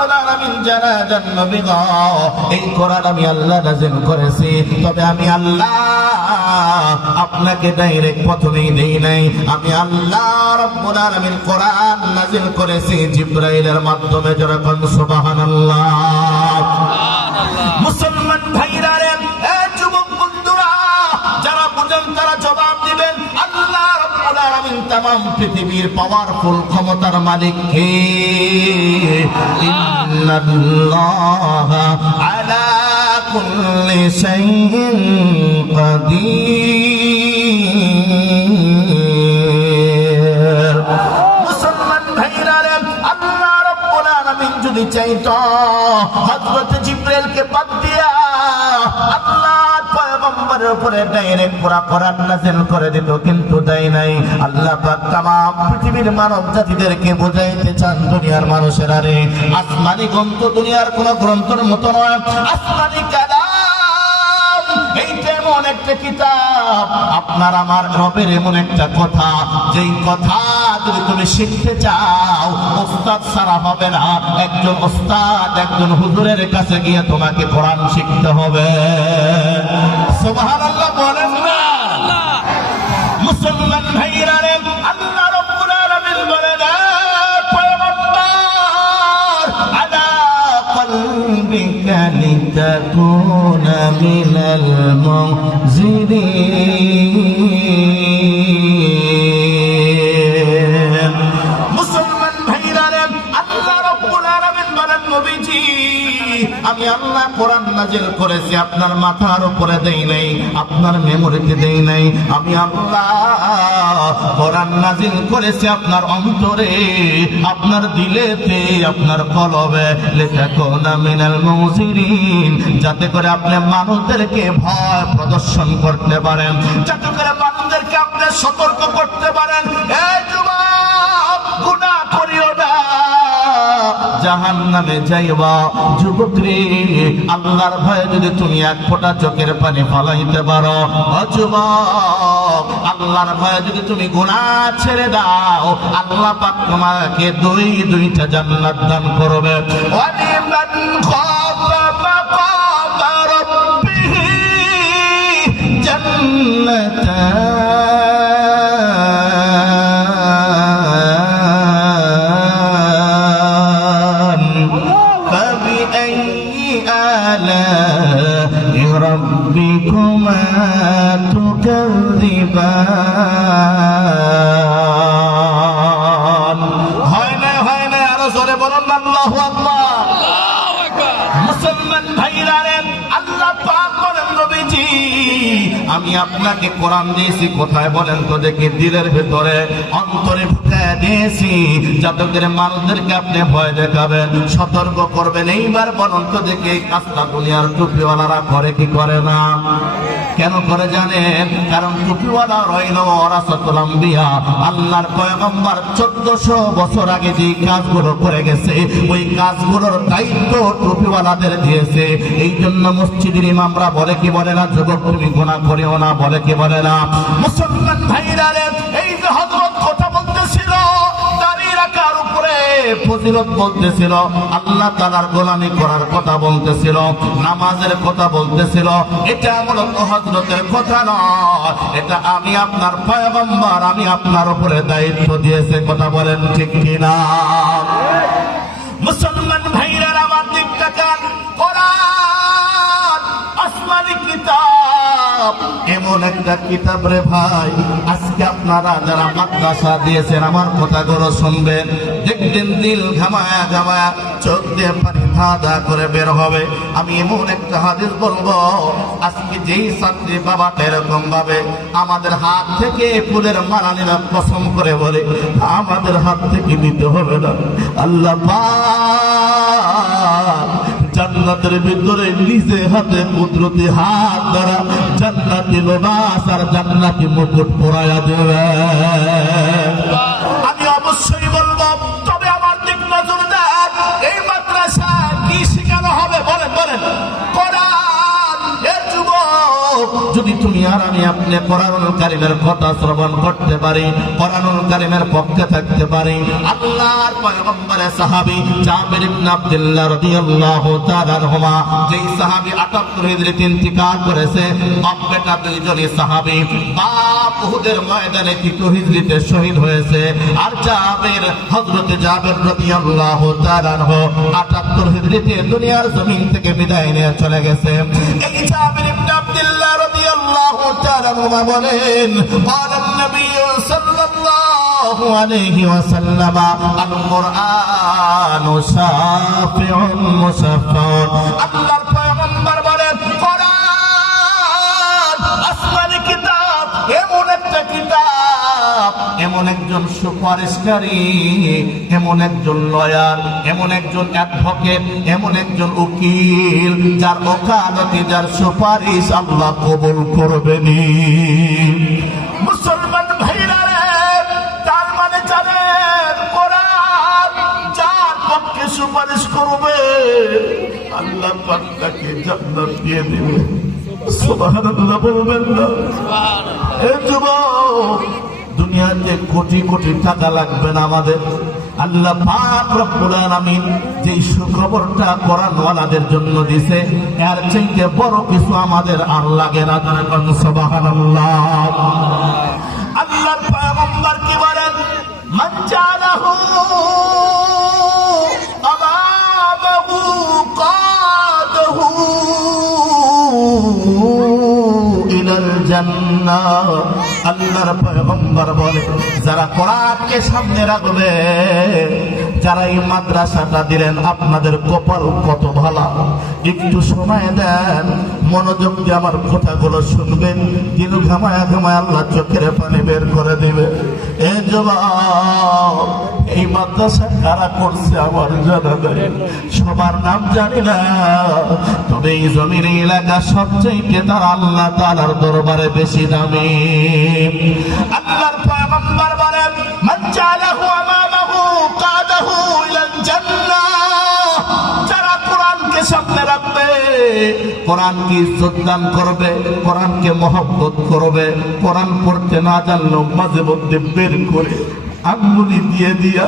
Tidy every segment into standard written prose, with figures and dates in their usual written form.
রাব্বুল আলামিন জানালেন নবী গো, এই কোরআন আমি আল্লাহ নাযিল করেছি, তবে আমি আল্লাহ আপনাকে ডাইরেক্ট প্রথমেই দেই নাই। আমি আল্লাহ রাব্বুল আলামিন কোরআন নাযিল করেছি জিবরাইলের মাধ্যমে। যেরকম সুবহানাল্লাহ। মুসলমান ভাইরা রে, যুবক বন্ধুরা, যারা বুঝেন তারা জবাব দিবেন। আল্লাহ রাব্বুল আলামিন तमाम পৃথিবীর পাওয়ারফুল ক্ষমতার মালিক কে? ইন্নাল্লাহা আলা কুল্লি শাইইন কাদির। মুসলমান ভাইরা রে, আল্লাহ রাব্বুল আলামিন যদি চাইতো হযরত জিবরাইলকে বাদ দিয়া আল্লাহ পয়গম্বরের উপরে ডাইরেক্ট পুরা কোরআন নাযিল করে দিত, কিন্তু দেয় নাই। আল্লাহ পাক तमाम পৃথিবীর মানব জাতিদেরকে বোঝাইতে চান, দুনিয়ার মানুষেরা রে, আসমানি গ্রন্থ দুনিয়ার কোন গ্রন্থের মতো নয়। আসমানি কালাম এইটা এমন একটা কিতাব, আপনার আমার রবের এমন একটা কথা, যেই কথা যদি তুমি শিখতে চাও ওস্তাদ ছাড়া হবে না। একজন ওস্তাদ, একজন হুজুরের কাছে গিয়ে তোমাকে কোরআন শিখতে হবে। সুবহানাল্লাহ বলেন না? মুসলমান ভাইরা রে, আল্লাহ রাব্বুল আলামিন বলেন, পয়গম্বর আলা কলবিকা লিতাকুনা মিনাল মুনজিরিন। মুসলমান ভাইরা রে, আল্লাহ রাব্বুল আলামিন বলেন, নবীজি আমি আল্লাহ কোরআন নাযিল করেছি, আপনার মাথার উপরে দেই নাই, আপনার মেমোরিতে দেই নাই। আমি আল্লাহ কোরআন নাযিল করেছি আপনার অন্তরে, আপনার দিলেতে, আপনার কলবে, লিতাকুনা মিনাল মুনজিরিন, যাতে করে আপনি মানুষদেরকে ভয় প্রদর্শন করতে পারেন, যাতে করে মানুষদেরকে আপনি সতর্ক করতে পারেন। এই যুবক, গুনাহ করিও না, জাহান্নামে যাইবা। যুবক রে, আল্লাহর ভয়ে যদি তুমি এক ফোঁটা চোখের পানি ফলাইতে পারো, ও যুবক, আল্লাহর ভয়ে যদি তুমি গুনাহ ছেড়ে দাও, আল্লাহ পাক তোমাকে দুইটা জান্নাত দান করবে। ওয়ালিমান খাফা মাকামা রাব্বিহি জান্নাতান ফাবিআইয়ি আলা'i রাব্বিকুমা তুকাযযিবান। হয় না? আরো জোরে বলুন আল্লাহু আকবার। মুসলমান ভাইরা রে, আল্লাহ পাক বলেন, নবীজি আমি আপনাকে কোরআন দিয়েছি কোথায় বলেন তো দেখি? দিলের ভিতরে, অন্তরে ঢুকায় দিয়েছি, যাতে করে মানুষদেরকে আপনি ভয় দেখাবেন, সতর্ক করবেন। এইবার বলেন তো দেখি, এই কাজটা দুনিয়ার টুপিওয়ালারা করে কি করে না? কেন করে জানেন? কারণ টুপিওয়ালা রইল ওয়ারাসাতুল আম্বিয়া, আল্লাহর পয়গম্বর 1400 বছর আগে যে কাজগুলো করে গেছে, ওই কাজগুলোর দায়িত্ব টুপিওয়ালাদের দিয়েছে। এই জন্য মসজিদের ইমামরা বলে কি বলে না, যুবক তুমি গুনাহ করিও না, বলে কি বলে না? মুসলমান ভাইরা রে, এই যে হযরত কথা বলতেছিল, দাঁড়িয়ে রাখার উপরে ফজিলত বলতেছিল, আল্লাহ তাআলার গোলামি করার কথা বলতেছিল, নামাজের কথা বলতেছিল, এটা মূলত হযরতের কথা নয়, এটা আমি আপনার পয়গম্বর, আমি আপনার উপরে দায়িত্ব দিয়েছে। কথা বলেন ঠিক কিনা? মুসলমান ভাইরা আমার দিক তাকান, কোরআন আসমানি কিতাব, এমন একটা কিতাব রে ভাই, আজকে আপনারা যারা মাদ্রাসা দিয়েছেন আমার কথাগুলো শুনবেন, দেখবেন দিল ঘামায়া চোখ দিয়ে পানি ধাঁধা করে বের হবে। আমি এমন একটা হাদিস বলবো, আজকে যেই ছাত্রী বাবাটা এরকম ভাবে আমাদের হাত থেকে ফুলের মালা নিয়ে কসম করে বলে আমাদের হাত থেকে নিতে হবে না, আল্লাহ পাক জান্নাতের ভিতরে নিজে হাতে কুদরতি হাত দ্বারা জান্নাতি লিবাস আর জান্নাতি মুকুট পরায়া দেবে। আমি অবশ্যই বলবো, তবে আমার দিক নজর দেন, এই মাদ্রাসা কি শেখানো হবে? বলেন কোরআন। এ যুবক, যদি তুমি আর আমি আপনি কোরআনুল কারীমের কথা শ্রবণ করতে পারি, কোরআনুল কারীমের পক্ষে থাকতে পারি। আল্লাহর পয়গম্বরের সাহাবী জাবির ইবনে আব্দুল্লাহ রাদিয়াল্লাহু তাআলা আনহুমা, যেই সাহাবী 78 হিজরিতে ইন্তিকাল করেছে, বাপ বেটা দুইজনই সাহাবী। বাপ উহুদের ময়দানে 3 হিজরিতে শহীদ হয়েছে, আর জাবির, হযরত জাবির রাদিয়াল্লাহু তাআলা আনহু 78 হিজরিতে দুনিয়ার জমিন থেকে বিদায় নিয়ে চলে গেছে। এই জাবির ইবনে আব্দুল্লাহ রাদিয়াল্লাহু তাআলা আনহুমা বলেন, قال النبي صلى الله عليه وسلم القرآن شافع مشفع। আল্লাহর পয়গম্বর বলেন, কোরআন আসমানি কিতাব, এমন একটা কিতাব, এমন একজন সুপারিশকারী, এমন একজন লয়ার, এমন একজন অ্যাডভোকেট, এমন একজন উকিল, যার ওকালতি, যার সুপারিশ আল্লাহ কবুল করবেনি। মুসলমান ভাইরা রে, তার মানে জানেন, কোরআন যার পক্ষে সুপারিশ করবে আল্লাহ পাক তাকে জান্নাত দিয়ে দিবে। সুবহানাল্লাহ বলবেন না? এ যুবক, দুনিয়াতে কোটি কোটি টাকা লাগবে না আমাদের। আল্লাহ পাক রব্বুল আলামিন যেই সুখবরটা কোরআনওয়ালাদের জন্য দিছে, এর চাইতে বড় কিছু আমাদের আর লাগে না। সুবহানাল্লাহ। আল্লাহর পয়গম্বর কি বলেন, মান জালাহু আমামাহু কাদাহু ইলাল জান্নাহ। আল্লাহর পয়গম্বর বলে, যারা কোরআনকে সামনে রাখবে, যারা এই মাদ্রাসাটা দিলেন, আপনাদের কপাল কত ভালো। একটু সময় দেন, মনোযোগ দিয়ে আমার কথাগুলো শুনবেন, দিল ঘামায় ঘামায় আল্লাহ চোখের পানি বের করে দিবে। এ যুবক, এই মাদ্রাসা কারা করছে আমার জানা নেই, সবার নাম জানি না, তবে এই জমির এলাকা সবচেয়ে তার আল্লাহ তাআলার দরবারে বেশি দামি। আল্লাহর পয়গম্বর বলেন, মান জালাহু আমামাহু কাদাহু ইলাল জান্নাহ। যারা কোরআনকে সামনে রাখবে, কোরআনকে ইজ্জত দান করবে, কোরআনকে মহব্বত করবে, কোরআন পড়তে না জানলেও মাঝে মধ্যে বের করে আঙ্গুলি দিয়ে দিয়া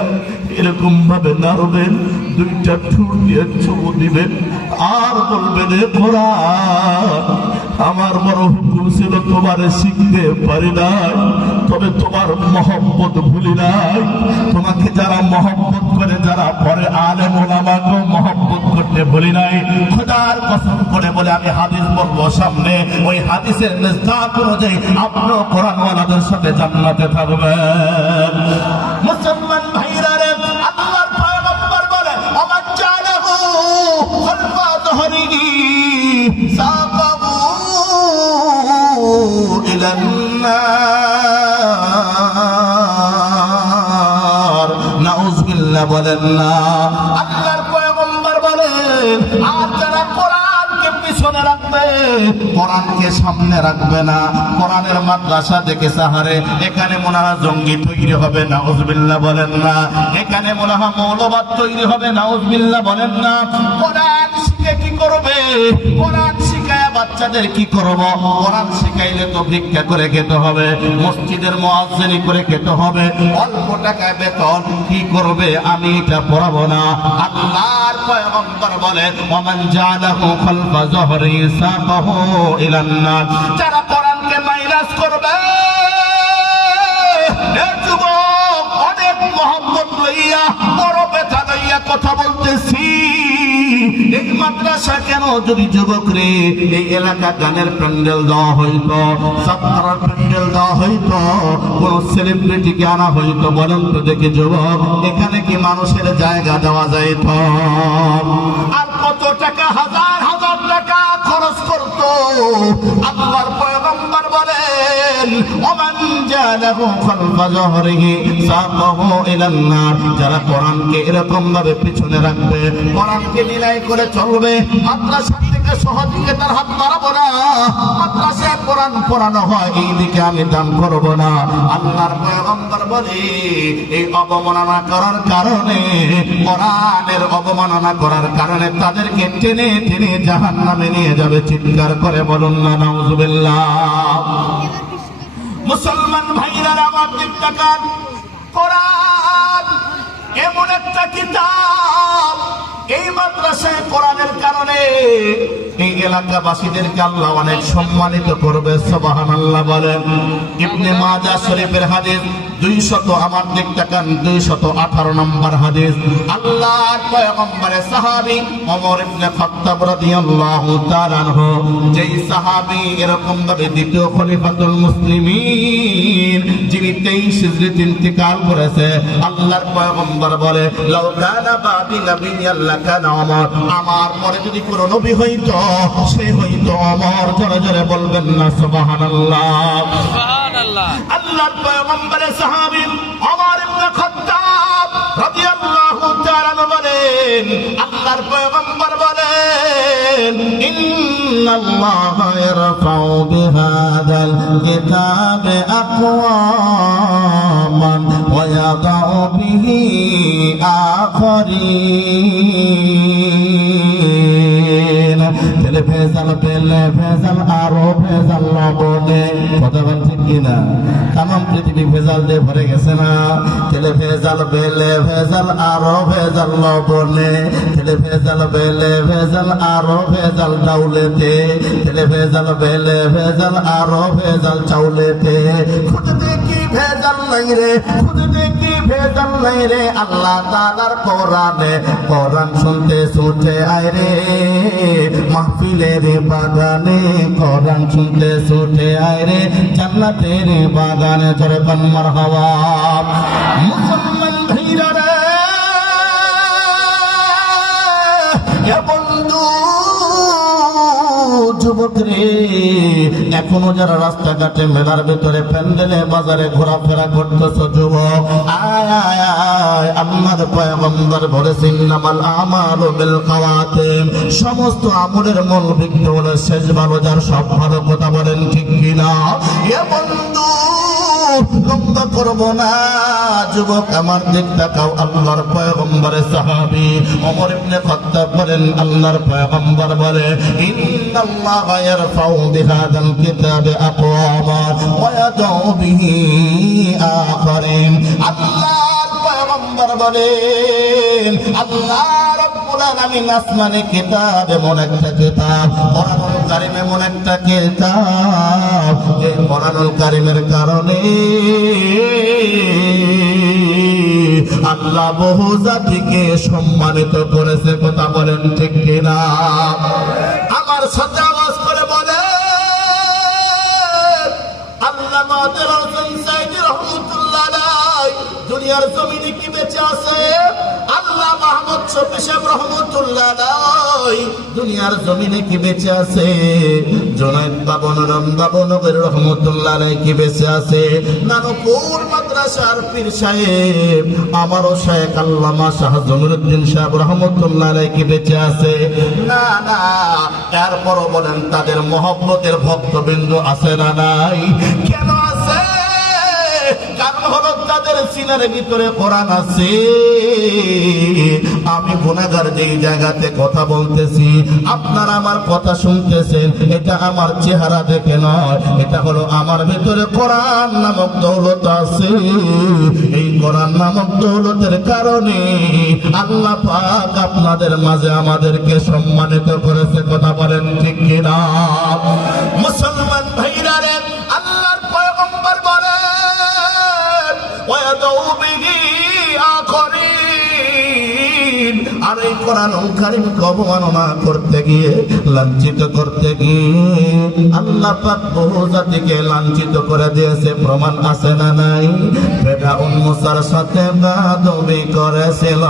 এরকম ভাবে নাড়বেন, দুইটা ঠোঁট দিয়ে চুমু দিবেন, আর বলবেন, এ কোরআন, আমার বড় হুকুম ছিল তোমারে শিখতে পারি নাই, তবে তোমার মহব্বত ভুলি নাই। তোমাকে যারা মহব্বত করে, যারা পরে আলেম ওলামাকে মহব্বত করতে ভুলি নাই। খোদার কসম করে বলে আমি হাদিস বলবো সামনে, ওই হাদিসের নিস্তাক অনুযায়ী আপনিও কোরআনওয়ালাদের সাথে জান্নাতে থাকবেন। মুসলমান ভাইরা রে, আল্লাহর পয়গম্বর বলে, ওমান জালাহু খালফা যহরিহি সাকাহু ইলান নার। নাউযুবিল্লাহ বলেন না। আল্লাহর পয়গম্বর বলেন, আর যারা কোরআনকে পিছনে রাখবে, কোরআনকে সামনে রাখবে না, কোরআনের মাদ্রাসা দেখে সাহারে, এখানে মনে হয় জঙ্গি তৈরি হবে। নাউযুবিল্লাহ বলেন না। এখানে মনে হয় মৌলবাদ তৈরি হবে। নাউযুবিল্লাহ বলেন না। কোরআন শিখে কি করবে? কোরআন শিখায় বাচ্চাদের কি করব? কোরআন শিখাইলে তো ভিক্ষা করে খেতে হবে, মসজিদের মুয়াজ্জিনি করে খেতে হবে, অল্প টাকায় বেতন, কি করবে? আমি এটা পড়াবো না। আল্লাহর পয়গম্বর বলে, ওমান জালাহু খালফা যহরি সাকাহু ইলান নার। যারা কোরআনকে মাইনাস করবে, এ যুবক, অনেক মহব্বত লইয়া, বড় ব্যথা লইয়া কথা বলতেছি। এই মাদ্রাসা কেন, যদি যুবক রে এই এলাকা গানের প্যান্ডেল দেওয়া হইতো, সত্তরের প্যান্ডেল দেওয়া হইতো, কোন সেলিব্রিটিকে আনা হইতো, বলেন তো দেখে যুবক, এখানে কি মানুষের জায়গা দেওয়া যাইত? আর কত টাকা, হাজার হাজার টাকা খরচ করতো। আল্লাহর পয়গম্বর বলেন, ওমান জালাহু খালফা যহরিহি সাকাহু ইলান নার। যারা কোরআনকে এরকম ভাবে পিছনে রাখবে, কোরআনকে নিলাই করে চলবে, মাদ্রাসা দিকে সহযোগিতার হাত বাড়াবো না, মাদ্রাসায় কোরআন পড়ানো হয় এই দিকে আমি দান করব না। আল্লাহর পয়গম্বর বলে এই অবমাননা করার কারণে, কোরআনের অবমাননা করার কারণে তাদেরকে টেনে টেনে জাহান্নামে নিয়ে যাবে। চিৎকার করে বলুন না নাউজুবিল্লাহ। মুসলমান ভাইরা আমার দিক তাকান, কোরআন এমন একটা কিতাব, এই মাদ্রাসায় কোরআনের কারণে এই এলাকাবাসীদেরকে আল্লাহ অনেক সম্মানিত করবে। সুবহানাল্লাহ বলেন। ইবনে মাজাহ শরীফের হাদিস 200, আমার দিক তাকান 218 নম্বর হাদিস। আল্লাহর পয়গম্বরের সাহাবী ওমর ইবনে খাত্তাব রাদিয়াল্লাহু তাআলা আনহু, যেই সাহাবী এরকম ভাবে দ্বিতীয় খলিফাতুল মুসলিমিন, যিনি 23 হিজরিতে ইন্তেকাল করেছে, আল্লাহর পয়গম্বর বলে লাউ কানা বাদি নাবিয়্যান লাকানা ওমর, আমার পরে যদি কোনো নবী হইতো সে হইতো ওমর। জোরে জোরে বলবেন না সুবহানাল্লাহ। সুবহানাল্লাহ। আল্লাহর পয়গম্বরের সাহাবী ওমর ইবনে খাত্তাব রাদিয়াল্লাহু তাআলা বলেন, আল্লাহর পয়গম্বর বলেন ইন্নাল্লাহা ইয়ারফাউ বিহাদাল কিতাবে আকওয়ামান ওয়া ইয়াদাউ বিহি আখারিন। তেলে ভেজাল পেলে ভেজাল আরো ভেজাল লবণে, কথা বলছেন কিনা? তামাম পৃথিবী ভেজাল দিয়ে ভরে গেছে না? তেলে ভেজাল বেলে ভেজাল আরো ভেজাল লবণে, তেলে ভেজাল বেলে ভেজাল আরো ভেজাল চাউলেতে, তেলে ভেজাল বেলে ভেজাল আরো ভেজাল চাউলেতে। খুঁজতে কি ভেজাল নাই রে, খুঁজতে কি ভেজাল নাই রে আল্লাহ তাআলার কোরআনে। কোরআন শুনতে ছুটে আয় রে মাহফিলের বাগানে, কোরআন শুনতে ছুটে আয় রে জান্নাতের বাগানে। জোরে বল মারহাবা। মুসলমান ভাইরা রে, এ বন্ধু যুবক রে, এখনো যারা রাস্তাঘাটে মেলার ভিতরে প্যান্ডেলে বাজারে ঘোরাফেরা করতেছো যুবক, আয় আয় আয়, আল্লাহর পয়গম্বর বলেছেন ইন্নামাল আমালু বিল খাওয়াতিম, সমস্ত আমলের মূল ভিত্তি হলো শেষ ভালো। যার সব ভালো, কথা বলেন ঠিক কিনা? এ বন্ধু লম্বা করবো না যুবক, আমার দিক তাকাও। আল্লাহর পয়গম্বরের সাহাবী ওমর ইবনে খাত্তাব বলেন, আল্লাহর পয়গম্বর বলে ইন্নাল্লাহা ইয়ারফাউ বিহাদাল কিতাবে আকওয়ামান ওয়া ইয়াদাউ বিহি আখারিন। আল্লাহর পয়গম্বর বলেন, আল্লাহ রাব্বুল আলামিন আসমানে কিতাব, এমন একটা কিতাব, কোরআনুল কারীম এমন একটা কিতাব, যে কোরআনুল কারীমের কারণে আল্লাহ বহু জাতিকে সম্মানিত করেছে। কথা বলেন ঠিক কিনা? আমার সাথে আওয়াজ করে বলে আল্লামা দেওয়ান সাইদি রহমাতুল্লাহ আলাইহি দুনিয়ার জমিনে কি বেঁচে আছে? আল্লাহ মাহমুদ শফি সাহেব রহমাতুল্লাহ আলাইহি দুনিয়ার জমিনে কি বেঁচে আছে? জুনায়েদ বাবন রমদাবনগর রহমাতুল্লাহ আলাইহি কি বেঁচে আছে? নানপুর মাদ্রাসার পীর সাহেব আমারও শেখ আল্লামা শাহ জমিরুদ্দিন সাহেব রহমাতুল্লাহ আলাইহি কি বেঁচে আছে? না না। তারপরও বলেন তাদের মহব্বতের ভক্তবৃন্দ আছে না নাই? কেন আছে? কারণ হলো তাদের সিনার ভিতরে কোরআন আছে। আমি গুনাহগার যেই জায়গাতে কথা বলতেছি, আপনারা আমার কথা শুনতেছেন, এটা আমার চেহারা দেখে নয়, এটা হলো আমার ভিতরে কোরআন নামক দৌলত আছে। এই কোরআন নামক দৌলতের কারণে আল্লাহ পাক আপনাদের মাঝে আমাদেরকে সম্মানিত করেছে। কথা বলেন ঠিক কিনা? মুসলমান ভাইরা রে, আল্লাহর পয়গম্বর বলেন ওয়াদাউ বিহি আখারিন। আর এই কোরআনুল কারীমকে অবমাননা করতে গিয়ে, লাঞ্ছিত করতে গিয়ে আল্লাহ পাক বহু জাতিকে লাঞ্ছিত করে দিয়েছে। প্রমাণ আছে না নাই? ফিরআউন মুসার সাথে বেয়াদবি করেছিল,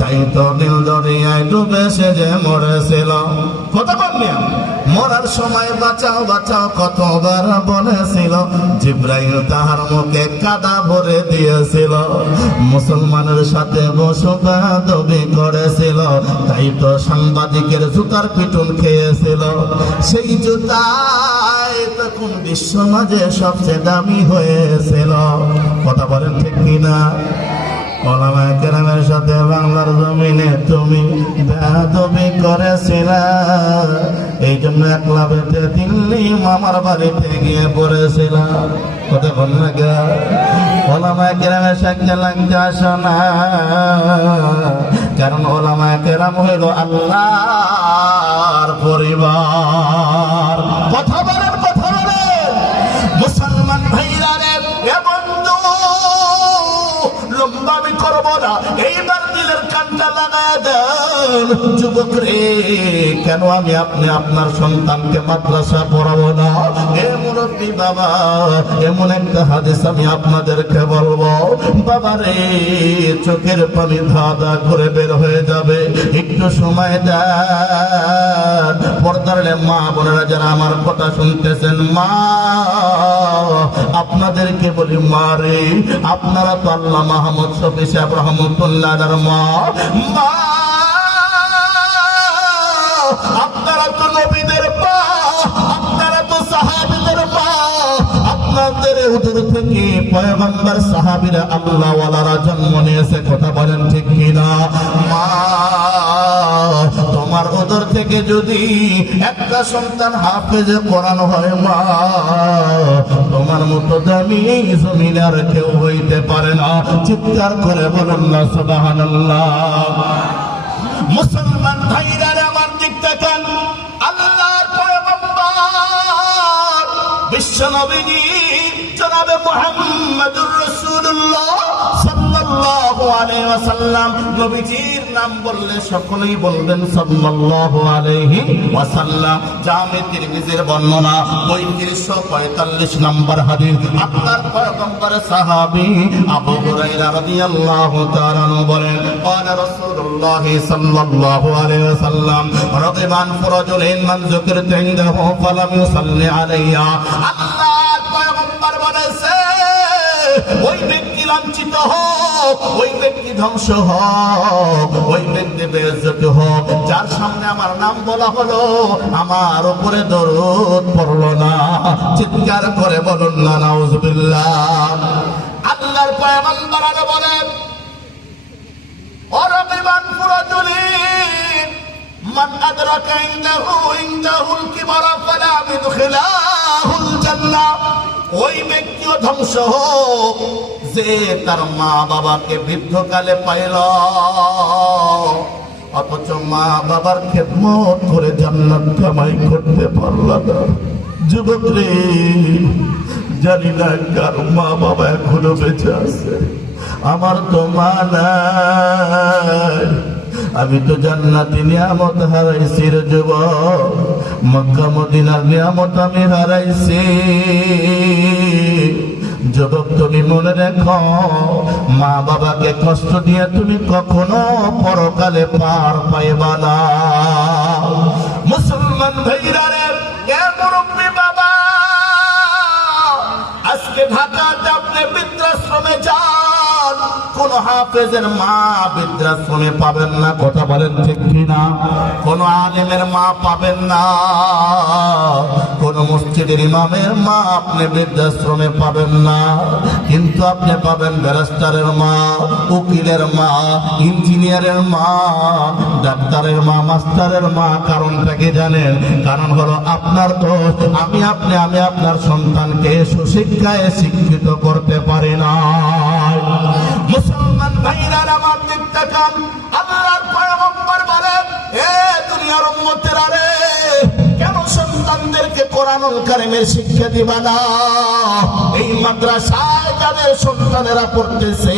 তাই তো নীল দরিয়ায় ডুবে সে যে মরেছিল। কথা বললেন, মরার সময় বাঁচাও বাঁচাও কতবার বলেছিল, জিবরাইল তাহার মুখে কাদা ভরে দিয়েছিল। মুসলমানের সাথে বসে বেয়াদবি করেছিল, গিয়েছিল, তাই তো সাংবাদিকের জুতার পিটুন খেয়েছিল। সেই জুতায় তখন বিশ্ব মাঝে সবচেয়ে দামি হয়েছিল। কথা বলেন ঠিক কিনা? ওলামায়ে কেরামের সাথে বাংলার জমিনে তুমি বেয়াদবি করেছিলা, এই জন্য একলা বেঁধে দিল্লি মামার বাড়িতে গিয়ে পড়েছিলা। কথা বল না গা? ওলামায়ে কেরামের সাথে লাগতে আসো না, কারণ ওলামায়ে কেরাম হইল আল্লাহর পরিবার। কথা বলেন, কথা বলেন মুসলমান ভাইরা রে। এ বন্ধু, লম্বা আমি করবো না, এইবার দিলের কানটা লাগায় দেন। যুবক রে, কেন আমি আপনি আপনার সন্তানকে মাদ্রাসা পড়াবো না? এ মুরব্বী বাবা, এমন একটা হাদিস আমি আপনাদেরকে বলবো, বাবা রে, চোখের পানি ধাঁধা করে বের হয়ে যাবে, একটু সময় দেন। পর্দার মা বোনেরা যারা আমার কথা শুনতেছেন, মা আপনাদেরকে বলি, মা রে, আপনারা তো আল্লাহ মাহমুদ শফি সাহেব রহমতুল্লাহর মা, আপনারা তো নবীদের মা, আপনারা তো সাহাবীদের মা, আপনাদের উদর থেকে পয়গম্বর সাহাবীরা আল্লাহ ওয়ালারা জন্ম নিয়েছে। কথা বলেন ঠিক কিনা? মা, তোমার উদর থেকে যদি একটা সন্তান হাফেজে কোরআন হয়, মা, তোমার মতো দামি জমিন আর কেউ হইতে পারে না। চিৎকার করে বলুন না সুবহানাল্লাহ। মুসলমান ভাইরা আমার দিক তাকান, আল্লাহর পয়গম্বর বিশ্ব নবীজি জনাবে মুহাম্মদুর রাসূলুল্লাহ সাল্লাল্লাহু আলাইহি ওয়াসাল্লাম, নবীজির নাম বললে সকলেই বলবেন সাল্লাল্লাহু আলাইহি ওয়াসাল্লাম। জামে তিরমিজির বর্ণনা 3545 নম্বর হাদিস। আপনার পয়গম্বরের সাহাবী আবু হুরায়রা রাদিয়াল্লাহু তাআলা বলেন, ক্বালা রাসূলুল্লাহ সাল্লাল্লাহু আলাইহি ওয়াসাল্লাম, রাদিবান ফুরাজুলিন মান যুকিরতু ইনদাহু ফালাম ইউসাল্লি আলাইয়া। আল্লাহর পয়গম্বর বলেছে, ওই ব্যক্তি লাঞ্ছিত হোক, ওই ব্যক্তি ধ্বংস হোক, ওই ব্যক্তি বেইজ্জত হোক, যার সামনে আমার নাম বলা হলো, আমার উপরে দরুদ পড়লো না। চিৎকার করে বলুন না নাউজুবিল্লাহ। আল্লাহর পয়গম্বর বলেন, ওয়ারাকিবান ফুরাজুলিন মান আদরাকা ইনদাহুল কিবরা ফালা ইদখিলাহুল জান্নাহ। ওই ব্যক্তিও ধ্বংস হোক যে তার মা বাবাকে বৃদ্ধকালে পাইল, অথচ মা বাবার খেদমত করে জান্নাত কামাই করতে পারল না। যুবক রে, জানি না কার মা বাবা এখনো বেঁচে আছে, আমার তো মা নাই। আমি তো জান্নাতি নিয়ামত হারাইছি রে যুবক, মক্কা মদিনার নিয়ামত আমি হারাইছি। যুবক, তুমি মনে রেখো, মা বাবাকে কষ্ট দিয়ে তুমি কখনো পরকালে পার পাইবা না। মুসলমান ভাইরা রে, এ মুরব্বী বাবা, আজকে ঢাকাতে আপনি বৃদ্ধাশ্রমে যান, কোন হাফেজের মা বৃদ্ধাশ্রমে পাবেন না। কথা বলেন ঠিক কিনা? কোন আলেমের মা পাবেন না, কোন মসজিদের ইমামের মা আপনি বৃদ্ধাশ্রমে পাবেন না, কিন্তু আপনি পাবেন ব্যারিস্টারের মা, উকিলের মা, ইঞ্জিনিয়ারের মা, ডাক্তারের মা, মাস্টারের মা। কারণটা কি জানেন? কারণ হলো আপনার দোষ, আমি আপনার সন্তানকে সুশিক্ষায় শিক্ষিত করতে পারি না। মুসলমান ভাইরা আমার দিক তাকান, আল্লাহর পয়গম্বর বলেন, এ দুনিয়ার উম্মতেরা রে, কেন সন্তানদেরকে কোরআনুল কারীমের শিক্ষা দিবা না? এই মাদ্রাসায় যাদের সন্তানেরা পড়তেছে,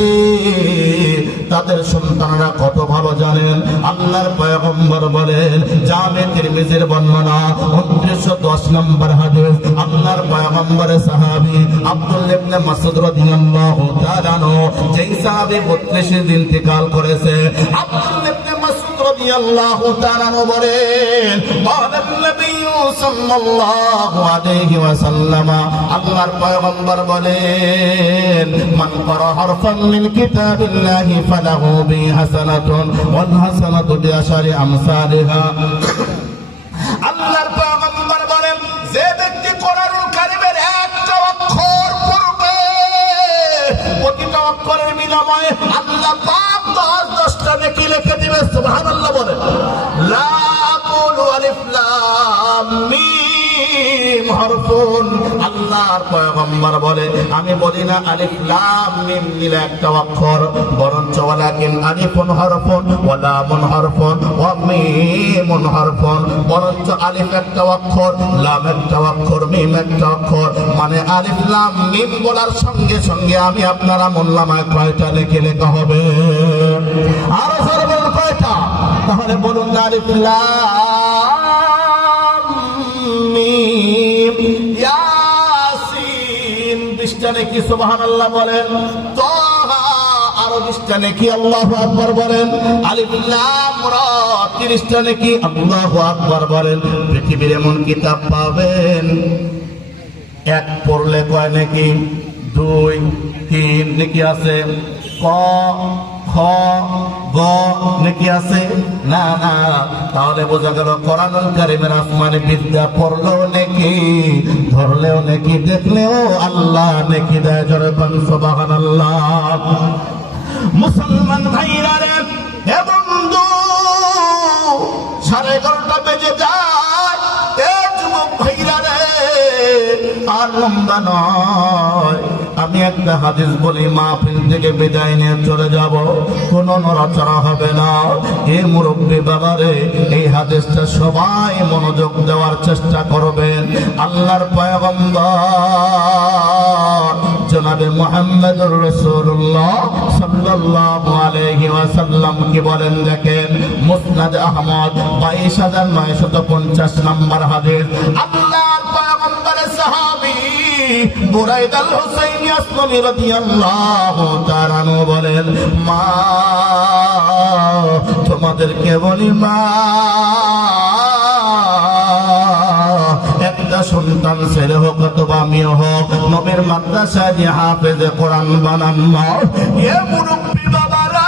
তাদের সন্তানরা কত ভালো জানেন? আল্লাহর পয়গম্বর বলেন, জামে তিরমিজির বর্ণনা 2910 নম্বর হাদিস। আল্লাহর পয়গম্বরের সাহাবী আব্দুল্লাহ ইবনে মাসউদ রাদিয়াল্লাহু তাআলা, যেই সাহাবী 32 দিন ইন্তেকাল করেছে, আব্দুল্লাহ ইবনে মাসউদ রাদিয়াল্লাহু তাআলা বলেন, বলেন নবী সাল্লাল্লাহু আলাইহি ওয়াসাল্লাম, আল্লাহর পয়গম্বর বলেন, মান ক্বারা হারফান মিন কিতাবিল্লাহি ফালাহু বিহাসানাতুন ওয়াল হাসানাতু বিআশারি আমসালিহা। আল্লাহর পয়গম্বর বলেন, যে ব্যক্তি কোরআনুল কারীমের একটা অক্ষর পড়বে, প্রতিটা অক্ষরের বিনিময়ে আল্লাহ পাক 10টা নেকি লিখে দিবে। সুবহানাল্লাহ বলেন। লা আকুলু আলিফ লাম মিম হরফুন। আল্লাহর পয়গম্বর বলে, আমি বলি না আলিফ লাম মিম মিলে একটা অক্ষর, বরঞ্চ ওয়ালাকিন আলিফুন হরফুন ওয়া লামুন হরফুন ওয়া মিমুন হরফুন, বরঞ্চ আলিফ একটা অক্ষর, লাম একটা অক্ষর, মিম একটা অক্ষর। মানে আলিফ লাম মিম বলার সঙ্গে সঙ্গে আমি আপনার আমলনামায় কয়টা লিখে লেখা হবে? আরো জোরে বলুন কয়টা? তাহলে বলুন আলিফ লাম মিম ইয়াসিন 20টা নাকি সুবহানাল্লাহ বলেন। তাহা আরো 20টা নাকি আল্লাহু আকবার বলেন। আলিফ লাম রা 30টা নাকি আল্লাহু আকবার বলেন। পৃথিবীর এমন কিতাব পাবেন, এক পড়লে কয় নাকি, 2 3 নাকি আছে, ক খ গ নাকি আছে না? না। তাহলে বোঝা গেল কোরআনুল কারীমের আসমানে বিদ্যা পড়লেও নাকি, ধরলেও নাকি, দেখলেও আল্লাহ নাকি দেয়। জোরে বলুন সুবহানাল্লাহ। মুসলমান ভাইরা রে, হে বন্ধু, 11:30 বেজে যায়। এ যুবক ভাইরা রে, আর লম্বা নয়, আমি একটা হাদিস বলি, মাহফিল থেকে বিদায় নিয়ে চলে যাব, কোনো নড়াচড়া হবে না। এ মুরব্বী বাবারে, এই হাদিসটা সবাই মনোযোগ দেওয়ার চেষ্টা করবেন। আল্লাহর পয়গম্বর জনাবে মুহাম্মদুর রাসূলুল্লাহ সাল্লাল্লাহু আলাইহি ওয়াসাল্লাম কি বলেন দেখেন, মুসনাদ আহমদ 22950 নম্বর হাদিস। আল্লাহর পয়গম্বরের সাহাবী বুরাইদা আল-হুসাইনি আসলামী রাদিয়াল্লাহু তাআলা বলেন, মা, তোমাদেরকে বলি মা, একটা সন্তান ছেলে হোক অথবা মেয়ে হোক, নবীর মাদ্রাসায় যে হাফেজে কোরআন বানান না। এ মুরব্বী বাবারা,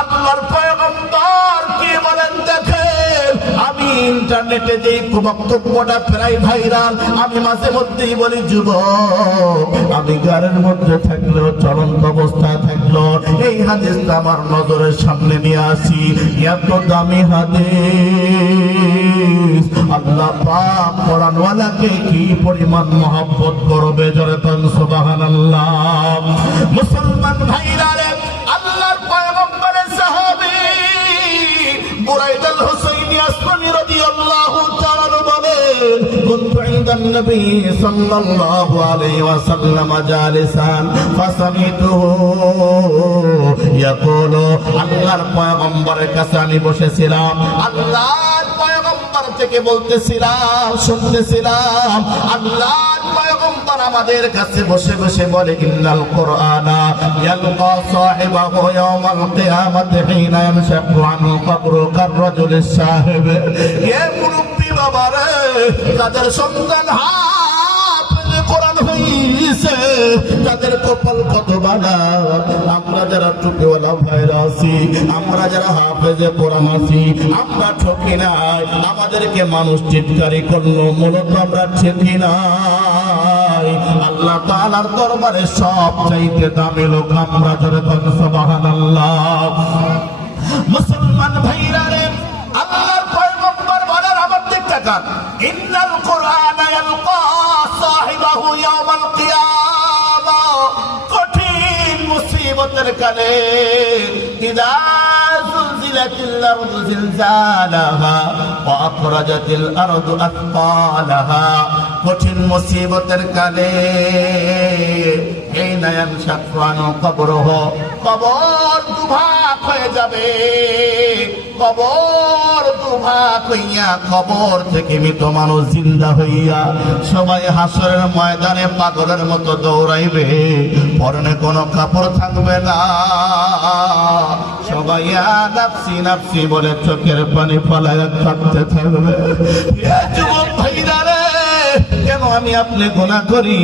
আল্লাহর পয়গম্বর কি বলেন দেখেন। আমি ইন্টারনেটে যে বক্তব্যটা প্রায় ভাইরাল, আমি মাঝে মধ্যেই বলি, যুবক, আমি গাড়ির মধ্যে থাকলেও, চলন্ত অবস্থায় থাকলেও এই হাদিসটা আমার নজরের সামনে নিয়ে আসি। এত দামি হাদিস, আল্লাহ পাক কোরআনওয়ালাকে কি পরিমাণ মহব্বত করবে। জোরে বলুন সুবহানাল্লাহ। মুসলমান ভাইরা রে, আল্লাহর পয়গম্বরের সাহাবী বুরাইদা আল-হুসাইনি আসলামী রাদিয়াল্লাহু তাআলা বলেন, কুনতু ইনদান নবী সাল্লাল্লাহু আলাইহি ওয়াসাল্লাম জালিসান ফাসামিতুহু ইয়াকুলু, আল্লাহর পয়গম্বরের কাছে আমি বসেছিলাম, আল্লাহর পয়গম্বর থেকে বলতেছিলাম, শুনতেছিলাম, আল্লাহর পয়গম্বর আমাদের কাছে বসে বসে বলে, ইন্নাল কুরআনা ইয়ালকা সাহিবাহু ইয়াওমাল কিয়ামাতি হিনা ইয়ানশাকু আনহু কবরু কাররাজুলিস সাহিব। এ মুরব্বী বাবারে, তাদের সন্তান হাফেজে কোরআন হইছে, তাদের কপাল কত বালা। আমরা যারা টুপিওয়ালা ভাইরা আছি, আমরা যারা হাফেজে কোরআন আছি, আমরা ঠকি নাই। আমাদেরকে মানুষ চিৎকারি করলো, মূলত আমরা ঠকি নাই। আল্লাহ তাআলার দরবারে সব চাইতে দামি লোক আমরা। জোরে বলুন সুবহানাল্লাহ। মুসলমান ভাইরা রে, আল্লাহর পয়গম্বর বলেন, আমার দিক তাকান, ইন্নাল কুরআনা ইয়ালকা সাহিবাহু ইয়াওমাল কিয়ামা, কঠিন মুসিবতের কালে, ইদা যুলজিলাতিল আরদু জিলজালাহা ওয়া আখরাজাতিল আরদু আথকালাহা, কঠিন মুসিবতের কালে, হিনা ইয়ানশাকু আনহু কবরুহু, কবর দুভাগ হয়ে যাবে। কবর দুভাগ হইয়া, কবর থেকে মৃত মানুষ জিন্দা হইয়া সবাই হাসরের ময়দানে পাগলের মতো দৌড়াইবে, পরনে কোনো কাপড় থাকবে না, বাবা ইয়া নাফসি নাফসি বলে চোখের পানি ফলায়া কাঁদতে থাকবে। এ যুবক ভাইরা রে, কেন আমি আপনি গুনাহ করি?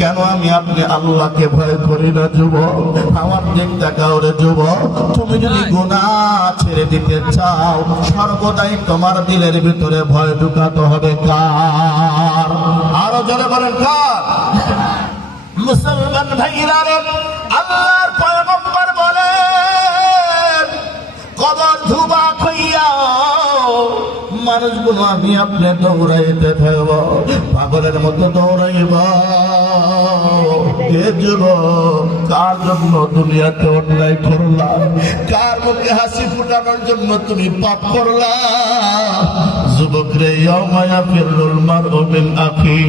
কেন আমি আপনি আল্লাহকে ভয় করি না? যুবক আমার দিক তাকাও রে যুবক, তুমি যদি গুনাহ ছেড়ে দিতে চাও সর্বদাই তোমার দিলের ভিতরে ভয় ঢুকাতে হবে কার? আরো জোরে বলেন কার? মুসলমান ভাইরা রে, আল্লাহর পয়গম্বর বলেন কবর ধুবা হইয়া মানুষগুলো আমি আপনি দৌড়াইতে থাকব, পাগলের মতো দৌড়াইব। এ যুবক, কার জন্য দুনিয়াতে অন্যায় করলা? কার মুখে হাসি ফুটানোর জন্য তুমি পাপ করলা? যুবক রে, ইয়াউমা ইয়াফিরুল মারউ মিন আখি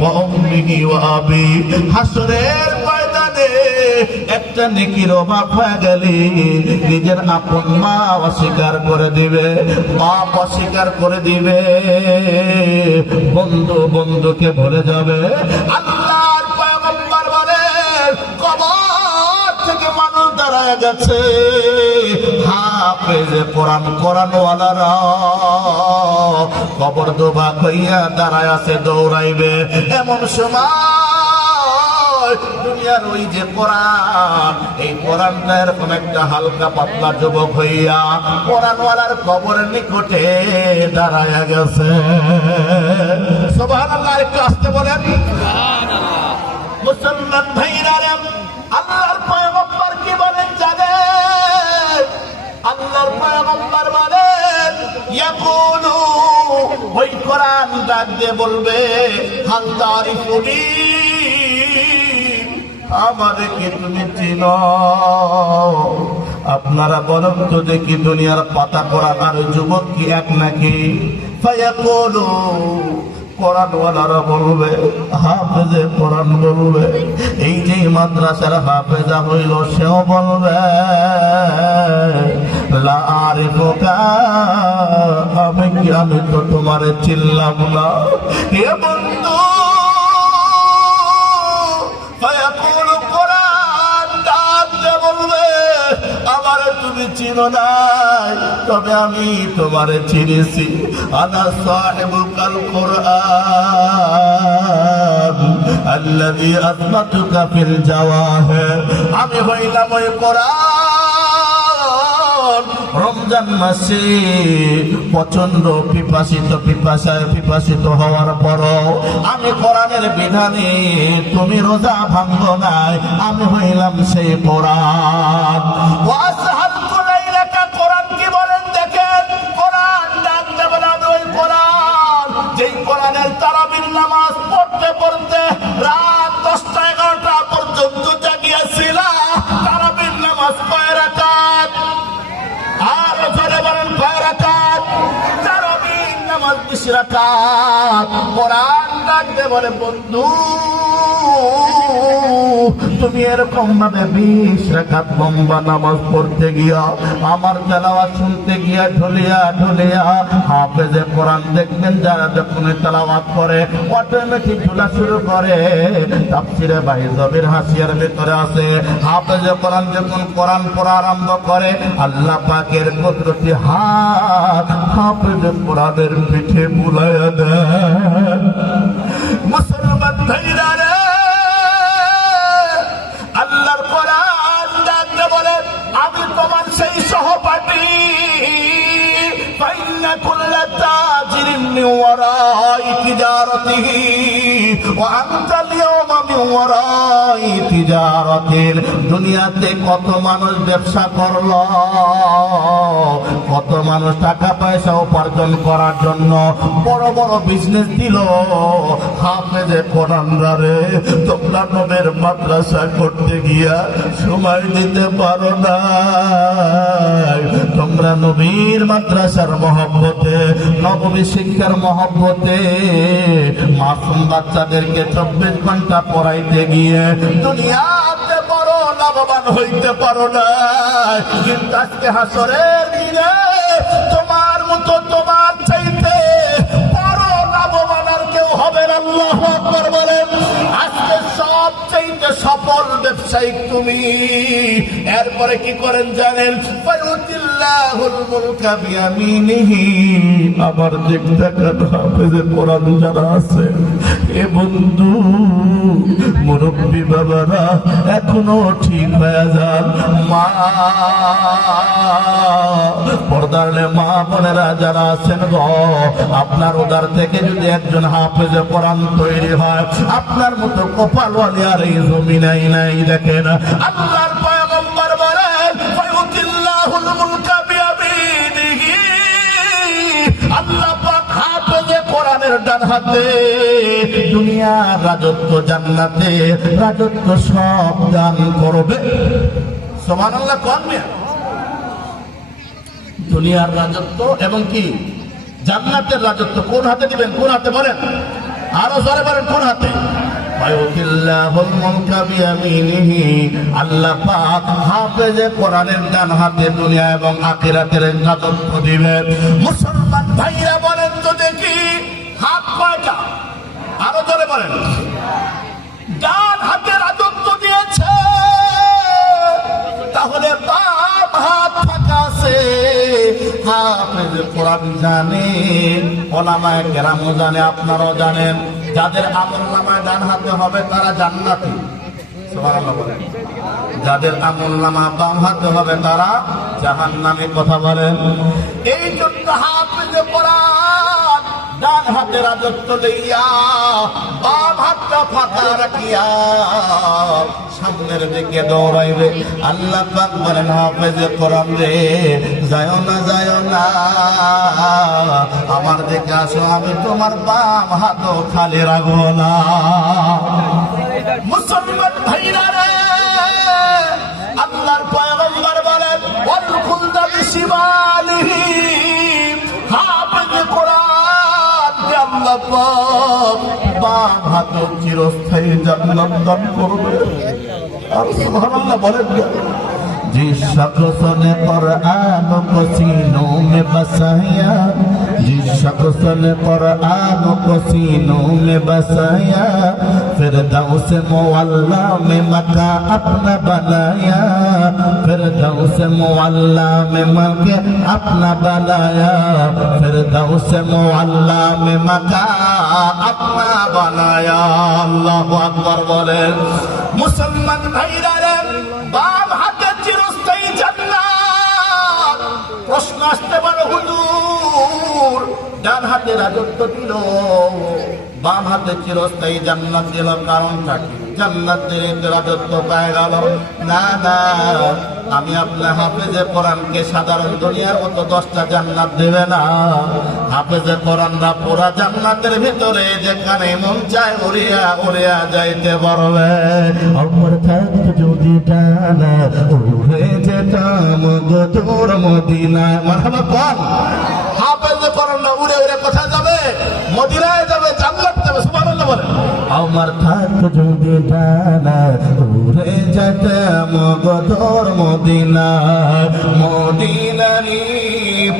ওয়া উম্মিহি ওয়া আবি, হাসরের ময়দানে একটা নেকির অভাব হয়ে গেলে নিজের আপন মা অস্বীকার করে দিবে, বাপ অস্বীকার করে দিবে, বন্ধু বন্ধুকে ভুলে যাবে। আল্লাহর পয়গম্বর বলেন কবর থেকে মানুষ দাঁড়ায় গেছে, হাফেজে কোরআন কোরআনওয়ালারা কবর দোবা কইয়া দাঁড়ায় আছে, দৌড়াইবে। এমন সময় দুনিয়ার ওই যে কোরআন, এই কোরআনটা এরকম একটা হালকা পাতলা যুবক হইয়া কোরআনওয়ালার কবরের নিকটে দাঁড়ায়া গেছে। সুবহানাল্লাহ, একটু আসতে বলেন। মুসলমান ভাইরা রে, আল্লাহর পয়গম্বর কি বলেন জানেন? আল্লাহর পয়গম্বর বলেন ইয়াকুলু, ওই কোরআন ডাক দিয়ে বলবে হাল তারিফুনি, আমারে কি তুমি চিনো? আপনারা বলেন তো দেখি, দুনিয়ার পাতা কোরআন আর যুবক কি এক নাকি? ফায়াকুলু, কোরআনওয়ালারা বলবে, হাফেজে কোরআন বলবে, এই যে মাদ্রাসার হাফেজা হইল সেও বলবে লা আরিফুকা, আমি তো তোমারে চিনলাম না। হে বন্ধু, ফায়াকুলু, কোরআন ডাক দিয়ে বলবে আমারে তুমি চিনো নাই, তবে আমি তোমারে চিনেছি। আনা সাহিবুল কোরআন আল্লাযী আসমাতুকা ফিল জাওয়াহির, আমি হইলাম ওই কোরআন। রমজান মাসে প্রচন্ড পিপাসিত হওয়ার পরও আমি কোরআনের বিধানে তুমি রোজা ভাঙ্গ নাই, আমি হইলাম সেই কোরআন। কোরআন কি বলেন দেখেন, কোরআন ডাকতে বলে আমি ওই কোরআন, যেই কোরআনের তারাবির নামাজ পড়তে পড়তে রাত 10টা-11টা পর্যন্ত জাগিয়েছিলাম। তারাবির নামাজ কয় রাকাত? আর জোরে বলেন কয় রাকাত? তারাবির নামাজ 20 রাকাত। কোরআন ডাকতে বলে বন্ধু, তুমি এরকম ভাবে 20 রাকাত লম্বা নামাজ পড়তে গিয়া, আমার তেলাওয়াত শুনতে গিয়া ঢুলিয়া হাফেজে কোরআন দেখবেন যারা যখন তেলাওয়াত করে অটোমেটিক ঝুলা শুরু করে। তাফসীরে বাইজাবির হাসিয়ার ভিতরে আছে, হাফেজে কোরআন যখন কোরআন পড়া আরম্ভ করে আল্লাহ পাকের কুদরতি হাত হাফেজে কোরআনের পিঠে বুলাইয়া দেয়। মুসলমান ভাইরা রে, আল্লাহর কোরআন ডাকতে বলে আমি তোমার সেই সহপাঠী। ফাইন্না কুল্লা তাজিরিন মিন ওয়ারাই তিজারাতিহি ওয়া আনতা আল-ইয়াওমা মিন ওয়ারাই তিজারাতিল। দুনিয়াতে কত মানুষ ব্যবসা করলো, কত মানুষ টাকা পয়সা উপার্জন করার জন্য বড় বড় বিজনেস দিল। হাফেজে কোরআনরে তোমরা নবীর মাদ্রাসা করতে গিয়া সময় দিতে পারো না, তোমরা নবীর মাদ্রাসার মহব্বতে, নববী শিক্ষার মহব্বতে মাসুম বাচ্চাদেরকে 24 ঘন্টা পড়াইতে গিয়ে দুনিয়াতে বড় লাভবান হইতে পারো না। কিন্তু আজকে হাসরের দিনে তোমার মতো, তোমার চাইতে বড় লাভবান আর কেউ হবে না। আল্লাহু আকবার বলেন। আজকে সব চাইতে সব সফল ব্যবসায়িক তুমি। এরপরে কি করেন জানেন? ফায়ুতিল্লাহুল মুলকা বিয়ামিনিহি। আমার দেখতে হাফেজে কোরআন যারা আছে, এ বন্ধু মুরব্বী বাবারা এখনো ঠিক হয়ে যান। মা পর্দার মা বোনেরা যারা আছেন গো, আপনার উদার থেকে যদি একজন হাফেজে কোরআন তৈরি হয়, আপনার মতো কপালওয়ালি আর এই জমিনেই নাই। দেখেন আল্লাহর পয়গম্বর বলেন ফায়ুতিল্লাহুল মুলকা বিয়ামিনিহি। আল্লাহ পাক হাফেজে কোরআনের ডান হাতে দুনিয়ার রাজত্ব, জান্নাতে রাজত্ব সব দান করবে। সুবহানাল্লাহ। কোন মিয়া? দুনিয়ার রাজত্ব এবং কি জান্নাতের রাজত্ব কোন হাতে দিবেন? কোন হাতে বলেন? আরো জোরে বলেন, কোন হাতে? ফায়ুতিল্লাহুল মুলকা বিয়ামিনিহি। আল্লাহ পাক হাফেজে কোরআনের ডান হাতে দুনিয়া এবং আখিরাতের রাজত্ব দিবেন। মুসলমান ভাইরা বলেন তো দেখি, হাত কয়টা? আরো জোরে বলেন। ডান হাতে রাজত্ব দিয়েছে, তাহলে বাম হাত ফাঁকা আছে। হাফেজে কোরআন জানে, ওলামায়ে কেরামও জানে, আপনারাও জানেন। যাদের আমলনামায় ডান হাতে হবে তারা জান্নাতি। সুবহানাল্লাহ বলেন। যাদের আমলনামা বাম হাতে হবে তারা জাহান্নামে। কথা বলেন। এই জন্য হাফেজে কোরআন ডান হাতে রাজত্ব লইয়া বাম হাতটা ফাঁকা রাখিয়া সামনের দিকে দৌড়াইবে। আল্লাহ পাক বলেন হাফেজে কোরআন রে, যায়ও না যায়ও না, আমার দিকে আসো, আমি তোমার বাম হাতও খালি রাখবো না। মুসলমান ভাইরা রে, আল্লাহর পয়গম্বর বলেন ওয়াল খুলদা বিশিমালিহি। হাফেজে কোরআন কে আল্লাহ পাক বাম হাতে চিরস্থায়ী জান্নাত দান করবে। আর সুবহানাল্লাহ বলেন। जिस शख्स ने कुरान को सीनों में बसाया, जिस शख्स ने कुरान को सीनों में बसाया, फिरदौस मुअल्ला में मका अपना बनाया, फिरदौस मुअल्ला में मका अपना बनाया, फिरदौस मुअल्ला में मका अपना बनाया। अल्लाहु अकबर बोले। मुसलमान भाईरा रे, बाम हाथे চিরস্থায়ী জান্নাত। প্রশ্ন আসতে পারে, হুজুর ডান হাতে রাজত্ব দিল, বাম হাতে চিরস্থায়ী জান্নাত দিল, কারণটা কি? জান্নাতের রাজত্ব পায় গেল? না না, আমি আপনার হাফেজে কোরআনকে সাধারণ দুনিয়ার মতো 10টা জান্নাত দেবে না। হাফেজে কোরআনরা পুরা জান্নাতের ভিতরে যেখানে মন চায় উড়িয়া উড়িয়া যাইতে পারবে। আমার থাকতো যদি ডানা, উড়ে যেতাম গো তোর মদিনায়। মারহাবা কোন? হাফেজে কোরআনরা উড়ে উড়ে কোথায় যাবে? মদিনায় যাবে, জান্নাত যাবে। সুবহানাল্লাহ বলেন। আমার থাকতো যদি ডানা, উড়ে যেতাম গো তোর মদিনায়। মদিনারি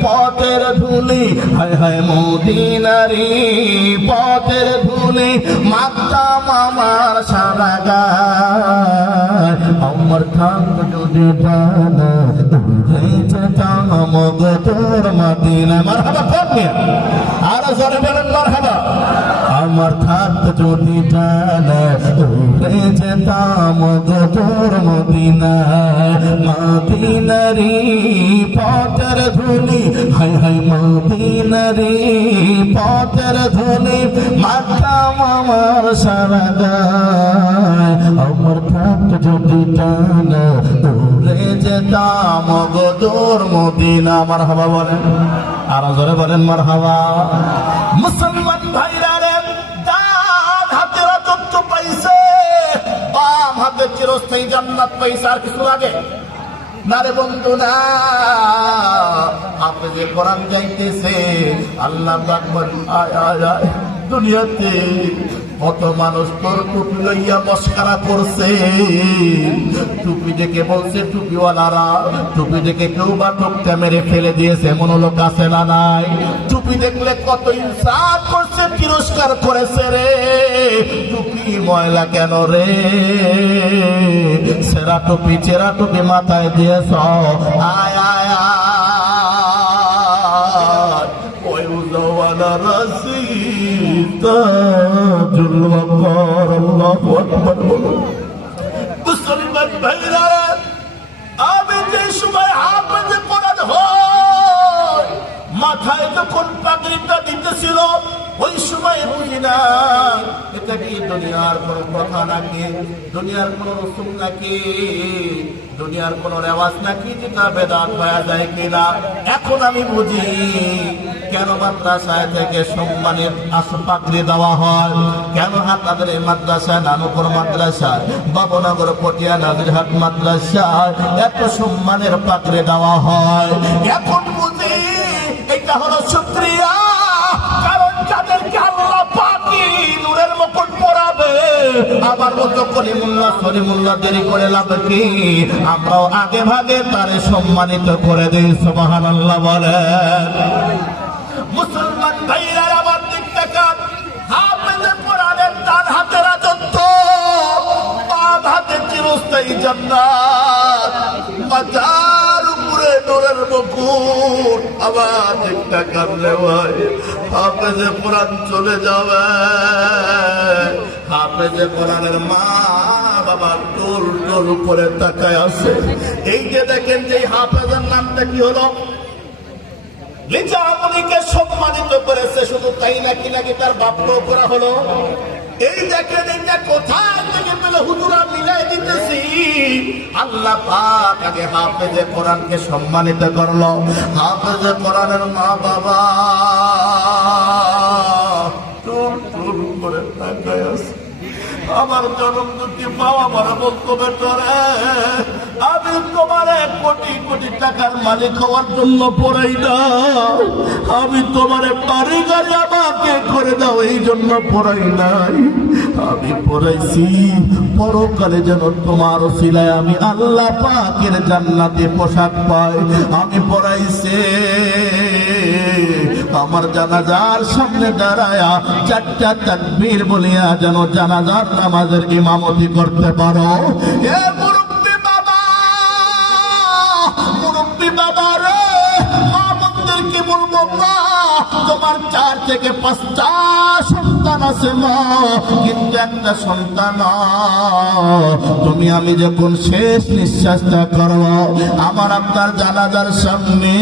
পথের ধুলি, হায় হায় মদিনারি পথের ধুলি, মাতাম আমার সারা গায়। আমার থাকতো যদি ডানা, উড়ে যেতাম গো তোর মদিনায়। মারহাবা কোন মিয়া? আরো জোরে বলেন মারহাবা। আমার থাকতো যদি ডানা, উড়ে যেতাম গো তোর মদিনায়। মদিনারি পথের ধুলি, হায় হায় মদিনারি পথের ধুলি, মাতাম আমার সারা গায়। আমার থাকতো যদি ডানা, উড়ে যেতাম গো তোর মদিনা। মারহাবা বলেন। আরো জোরে বলেন মারহাবা। মুসলমান ভাইরা রে, ডান হাতে রাজত্ব পাইছে, বাম হাতে চিরস্থায়ী জান্নাত পাইছে। আর কিছু লাগে না রে বন্ধু, না। হাফেজে কোরআন যাইতেছে, আল্লাহ পাক বলেন আয় আয় আয়, দুনিয়াতে কত মানুষ তোর টুপি লইয়া মস্কারা করছে, টুপি দেখে বলছে টুপিওয়ালারা, টুপি দেখে কেউ বা টুকটা মেরে ফেলে দিয়েছে, এমন লোক আছে না নাই? টুপি দেখলে কত ইনসাফ করছে, তিরস্কার করেছে রে, টুপি ময়লা কেন রে, চেরা টুপি মাথায় দিয়েছ, আয় আয় আয় ওই উজওয়ালা রাসি তাজুল ওয়াকার। আল্লাহু আকবার। মুসলমান ভাইরা, আমি যে সময় হাফেজে কোরআন হয় মাথায় যখন পাগড়িটা দিতেছিল ওই সময় বুঝি না এটা কি দুনিয়ার কোন কথা নাকি, দুনিয়ার কোন রসুম নাকি, দুনিয়ার কোন রেওয়াজ নাকি, যেটা বেদাত হয়ে যায় কিনা। এখন আমি বুঝি কেন মাদ্রাসায় থেকে সম্মানের পাগড়ি দেওয়া হয়, কেন হাতাদের এই মাদ্রাসায়, নানুপুর মাদ্রাসায়, বাবনগর পটিয়া নাজিরহাট মাদ্রাসায় এত সম্মানের পাগড়ি দেওয়া হয়। এখন বুঝি এটা হলো শুকরিয়া, কারণ যাদেরকে আল্লাহ পাকি নূরের মুকুট পরাবে আমার মতো কলিমুল্লাহ সলিমুল্লাহ দেরি করে লাভ কি, আমরাও আগে ভাগে তারে সম্মানিত করে দেই। সুবহানাল্লাহ বলেন। মুসলমান ভাইরা আমার দিক তাকান, হাফেজে কোরআনের ডান হাতে রাজত্ব, বাম হাতে চিরস্থায়ী জান্নাত, মাথার উপরে নূরের মুকুট। আবার দিক তাকান রে ভাই, হাফেজে কোরআন চলে যাবে, হাফেজে কোরআনের মা বাবা টোল টোল করে তাকায় আছে। এই যে দেখেন যে হাফেজের নামটা কি হলো, লিজামনিকে সম্মানিত করেছে, শুধু তাই নাকি নাকি তার বাপকেও করা হলো। এই দেখেন এইটা কোথায় থেকে পেলে হুজুরা মিলাই দিতেছি। আল্লাহ পাক আগে হাফেজে কোরআনকে সম্মানিত করলো, হাফেজে কোরআনের মা বাবা টুল টুল করে তাকায় আছে। আমার জনম দুটি পাওয়া আমার বক্তব্যের তোরে, আমি তোমার 1 কোটি কোটি টাকার মালিক হওয়ার জন্য পড়াই না, আমি তোমার বাড়ি গাড়ি আমাকে করে দাও এই জন্য পড়াই নাই, আমি পড়াইছি পরকালে যেন তোমার ওসিলায় আমি আল্লাহ পাকের জান্নাতে পোশাক পাই। আমি পড়াইছে আমার জানাজার সামনে দাঁড়ায়া 4টা তাকবীর বলিয়া যেন জানাজার নামাজের ইমামতি করতে পারো। এ মুরব্বি বাবা রে, মা বোনদেরকে বলবো মা, তোমার 4 থেকে 5টা সন্তান আছে মা, কিন্তু একটা সন্তান তুমি আমি যখন শেষ নিঃশ্বাসটা করবো আমার আপনার জানাজার সামনে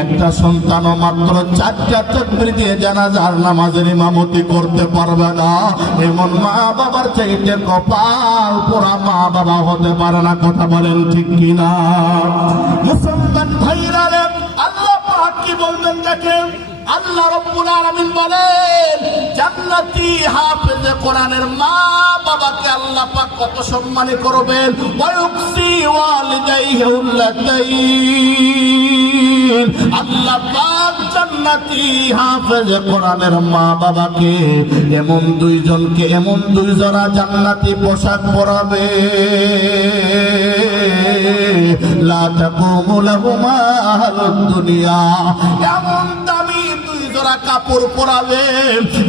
একটা সন্তান মাত্র 4টা তাকবীর দিয়ে জানাজার নামাজের ইমামতি করতে পারবে না। এমন মা বাবার চাইতে কপাল পোড়া মা বাবা হতে পারে না। কথা বলেন ঠিক কিনা? মুসলমান ভাইরা রে, আল্লাহ পাক কি বলবেন দেখেন, আল্লাহ রাব্বুল আলামিন বলেন জান্নাতি হাফেজে কোরআনের মা বাবাকে আল্লাহ পাক কত সম্মানিত করবেন। ওয়ায়ুকসি ওয়ালিদাইহি উল্লাতাইন, আল্লাহ পাক জান্নাতি হাফেজে কোরআনের মা বাবাকে এমন 2 জনকে, এমন 2 জোড়া জান্নাতি পোশাক পরাবে, লা তাকুমু লাহুমা আহলুদ দুনিয়া, এমন দামি 2 জোড়া কাপড় পরাবে,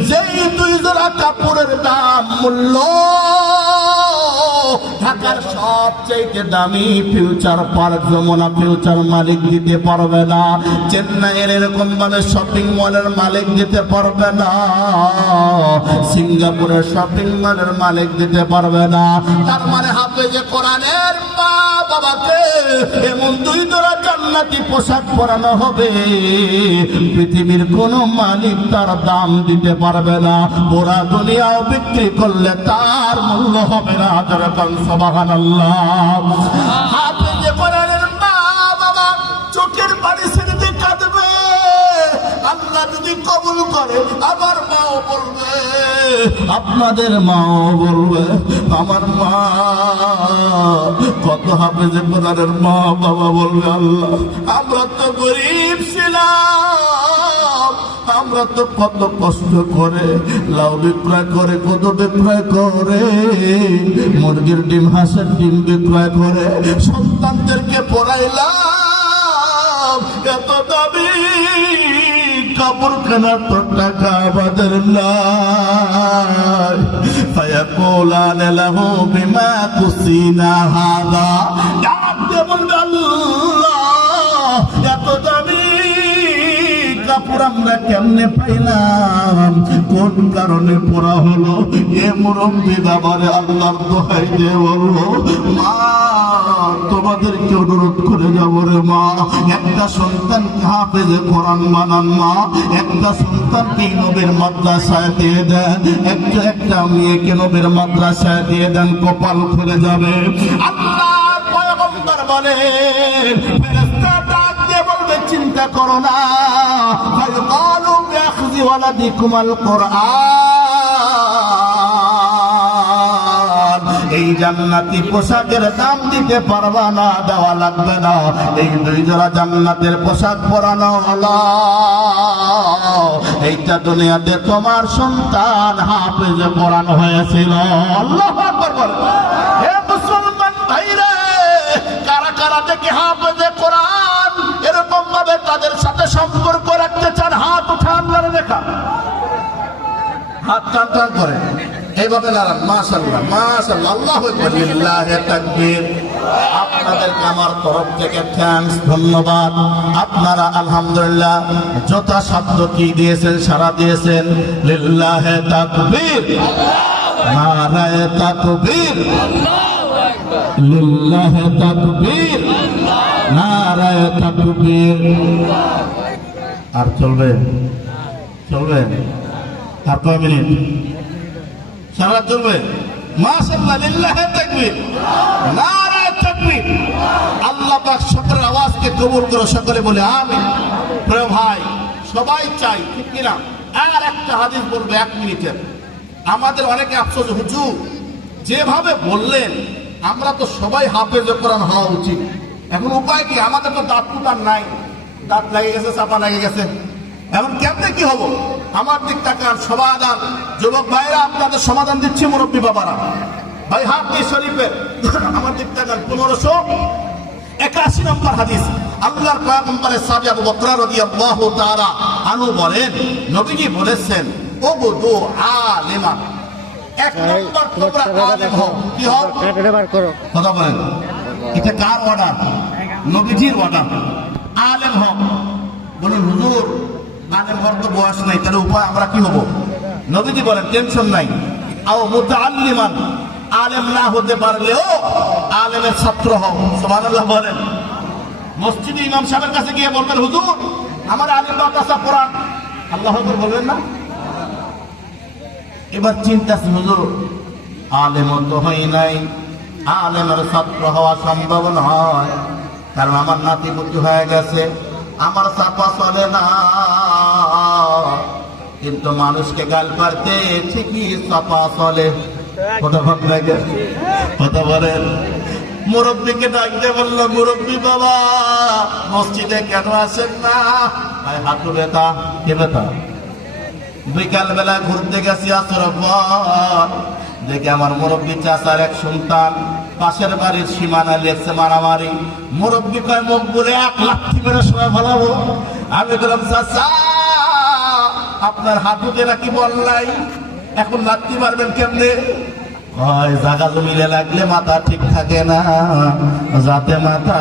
যেই 2 জোড়া কাপড়ের দাম মূল্য ঢাকার সবচেয়ে দামি ফিউচার পার্ক যমুনা ফিউচার মালিক দিতে পারবে না, চেন্নাইয়ের এরকম ভাবে শপিং মলের মালিক দিতে পারবে না, সিঙ্গাপুরের শপিং মলের মালিক দিতে পারবে না। তার মানে হাফেজে কোরআনের মা বাবাকে এমন 2 জোড়া জান্নাতি পোশাক পরানো হবে, পৃথিবীর কোন মালিক তার দাম দিতে পারবে না। পুরা দুনিয়াও বিক্রি করলে তার মূল্য হবে না। যেরকম সুবহানাল্লাহ। হাফেজে কোরআনের মা বাবা চোখের পানি ছেড়ে কাঁদবে, আল্লাহ যদি কবুল করে আমার মাও বলবে, আপনাদের মাও বলবে, আমার মা কত হাফেজে কোরআনের মা বাবা বলবে আল্লাহ আমরা তো গরিব ছিলাম, আমরা তো কত কষ্ট করে লাউ বিক্রয় করে, কত বিক্রয় করে, মুরগির ডিম, হাঁসের ডিম বিক্রয় করে সন্তানদেরকে পড়াইলাম। এত দাবি কাপড় কেনার তো টাকা আমাদের নাই। ফায়াকুলান লাহু বিমা কুসিনা হাদা, এত দামি কাপড় আমরা কেমনে পাইলাম, কোন কারণে পড়া হলো? এ মুরব্বী বাবারে আল্লাহর দোহাই দিয়ে বললো, মা তোমাদেরকে অনুরোধ করে যাব রে মা, একটা সন্তানকে হাফেজে কোরআন বানান মা, একটা সন্তানকে নবীর মাদ্রাসায় দিয়ে দেন, একটা মেয়েকে নবীর মাদ্রাসায় দিয়ে দেন, কপাল খুলে যাবে। আল্লাহর পয়গম্বর বলে, ফেরেশতা ডাক দিয়ে বলবে চিন্তা করো না, ফায়কালু বিআখযি ওয়ালাদিকুমাল কুরআন, এই জান্নাতি পোশাকের দাম দিতে পারবা না, দেওয়া লাগবে না, এই 2 জোড়া জান্নাতের পোশাক পরানো হলো, এইটা দুনিয়াতে তোমার সন্তান হাফেজে কোরআন হয়েছিল। আল্লাহু আকবার বল। হে মুসলমান ভাইরা, কারা কারা দেখে হাফেজে কোরআন এরকম ভাবে তাদের সাথে সম্পর্ক রাখতে চান? হাত উঠা, আল্লাহরে দেখা, হাত টান টান করে এইভাবে নারান। মাশাআল্লাহ মাশাআল্লাহ, আল্লাহু আকবার, লিল্লাহি তাকবীর। আপনাদেরকে আমার তরফ থেকে থ্যাঙ্কস, ধন্যবাদ। আপনারা আলহামদুলিল্লাহ যথাসাধ্য কি দিয়েছেন, সারা দিয়েছেন। লিল্লাহি তাকবীর, নারায়ে তাকবীর, লিল্লাহি তাকবীর, নারায়ে তাকবীর। আর চলবে চলবে আর কয় মিনিট? সারা চলবে। মাশাআল্লাহ, লিল্লাহি তাকবীর, নারায়ে তাকবীর। আল্লাহ পাক সকলের আওয়াজকে কবুল করো, সকলে বলে আমিন। প্রিয় ভাই, সবাই চাই, ঠিক কিনা? আর একটা হাদিস বলবো 1 মিনিটের। আমাদের অনেকে আফসোস, হুজুর যেভাবে বললেন আমরা তো সবাই হাফেজে কোরআন হওয়া উচিত, এখন উপায় কি? আমাদের তো দাঁত কুটার নাই, দাঁত লেগে গেছে, চাপা লেগে গেছে, এখন কেমনে কি হবো? আমার দিক তাকান, সমাধান। যুবক ভাইরা আপনাদের সমাধান দিচ্ছে মুরব্বী বাবারা। ভাই হাদিস শরীফের আমার দিক তাকান, 1581 নম্বর হাদিস। আল্লাহর পয়গম্বরের সাহাবী আবু বকর রাদিয়াল্লাহু তাআলা আনহু বলেন, নবীজি বলেছেন, ওবুদু আলিমান, 1 নম্বর তোমরা আলেম হও। কি হও? কথা বলেন, এটা কার অর্ডার? নবীজির অর্ডার। আলেম হও। বলুন হুজুর আলেম হওয়ার তো বয়স নাই, তাহলে উপায় আমরা কি হব? নবীজি বলেন টেনশন নাই, আও মুতাআল্লিমান, আলেম না হতে পারলেও আলেমের ছাত্র হও। সুবহানাল্লাহ বলেন। মসজিদে ইমাম সাহেবের কাছে গিয়ে বলবেন, হুজুর আমার আলেম মাদ্রাসা পড়ান, আল্লাহু আকবার বলবেন না? এবার চিন্তা, হুজুর আলেম তো হয় নাই, আলেমের ছাত্র হওয়া সম্ভব নয়, কারণ আমার নাতিপুতি হয়ে গেছে, আমার চাপা চলে না। কিন্তু মানুষকে গাল পারতে ঠিকই চাপা চলে। কথা বলেন। মুরব্বীকে ডাকতে বললো, মুরব্বী বাবা মসজিদে কেন আসেন না? হাঁটু ব্যথা। কে ব্যথা? বিকাল বেলা ঘুরতে গেছি আসর পর, দেখে আমার মুরব্বী চাচার এক সন্তান পাশের বাড়ির সীমানা লেগছে মারামারি। মুরব্বী কয় মুখ বলে 1 লাঠি মেরে সময় ফেলাবো। আমি বললাম, চাচা আপনার হাঁটুতে নাকি বল নাই, এখন লাঠি মারবেন কেমনে? হয় জায়গা জমিলে লাগলে মাথা ঠিক থাকে না, যাতে মাথা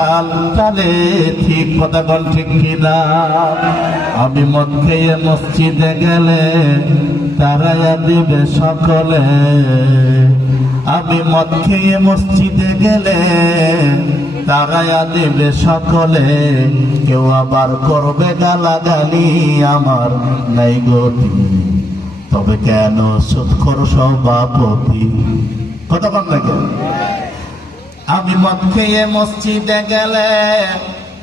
টালে ঠিক কথা বল, ঠিক কিনা? আমি মদ খেয়ে মসজিদে গেলে তারাইয়া দিবে সকলে, আমি মদ খেয়ে মসজিদে গেলে তারাইয়া দিবে সকলে, কেউ আবার করবে গালাগালি, আমার নাই গতি, তবে কেন সুৎখর সভাপতি? কথা বল না কেন? আমি মদ খেয়ে মসজিদে গেলে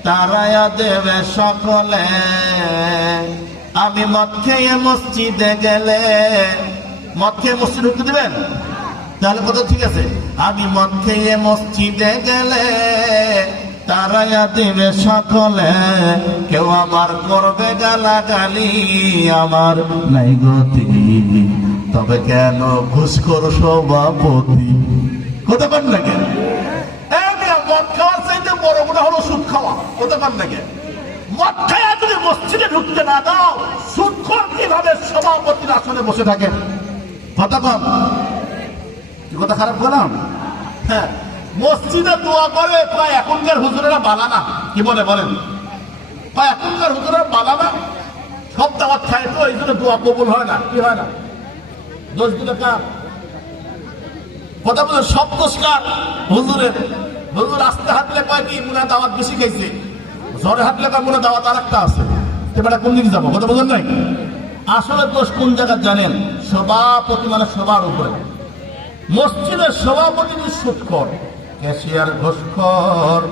তারাইয়া দেবে সকলে, আমি মদ খেয়ে মসজিদে গেলে, মদ খেয়ে মসজিদ ঢুকতে দিবেন? তাহলে কথা ঠিক আছে। আমি মদ খেয়ে মসজিদে গেলে তারাইয়া দিবে সকলে, কেউ আবার করবে গালাগালি, আমার নাই গতি, তবে কেন ঘুষখোর সভাপতি। কথা পান না কেন? মদ খাওয়ার চাইতে বড় গুণা হলো সুদ খাওয়া। কথা পান না কেন? মদ খাওয়া যদি মসজিদে ঢুকতে না দাও, সুদখোর কিভাবে সভাপতির আসনে বসে থাকে? কথা পান? কি কথা খারাপ বললাম? হ্যাঁ, মসজিদে দোয়া করে প্রায় এখনকার হুজুরেরা বালানা। কি বলে বলেন? প্রায় এখনকার হুজুরেরা বালানা, সব দাওয়াত খায় তো, এই জন্য দোয়া কবুল হয় না। কি হয় না? দোষ দিলে কার? কথা বলে সব দোষ কার? হুজুরের। হুজুর আস্তে হাঁটলে কয় কি মুনা দাওয়াত বেশি খাইছে, জ্বরে হাঁটলে কয় মুনা দাওয়াত আর একটা আছে, এবারে কোন দিকে যাবো? কথা বলেন নাই? আসলে দোষ কোন জায়গা জানেন? সভাপতি মানে সবার উপরে। মসজিদের সভাপতি সুদখোর, ক্যাশিয়ার ঘুষখোর,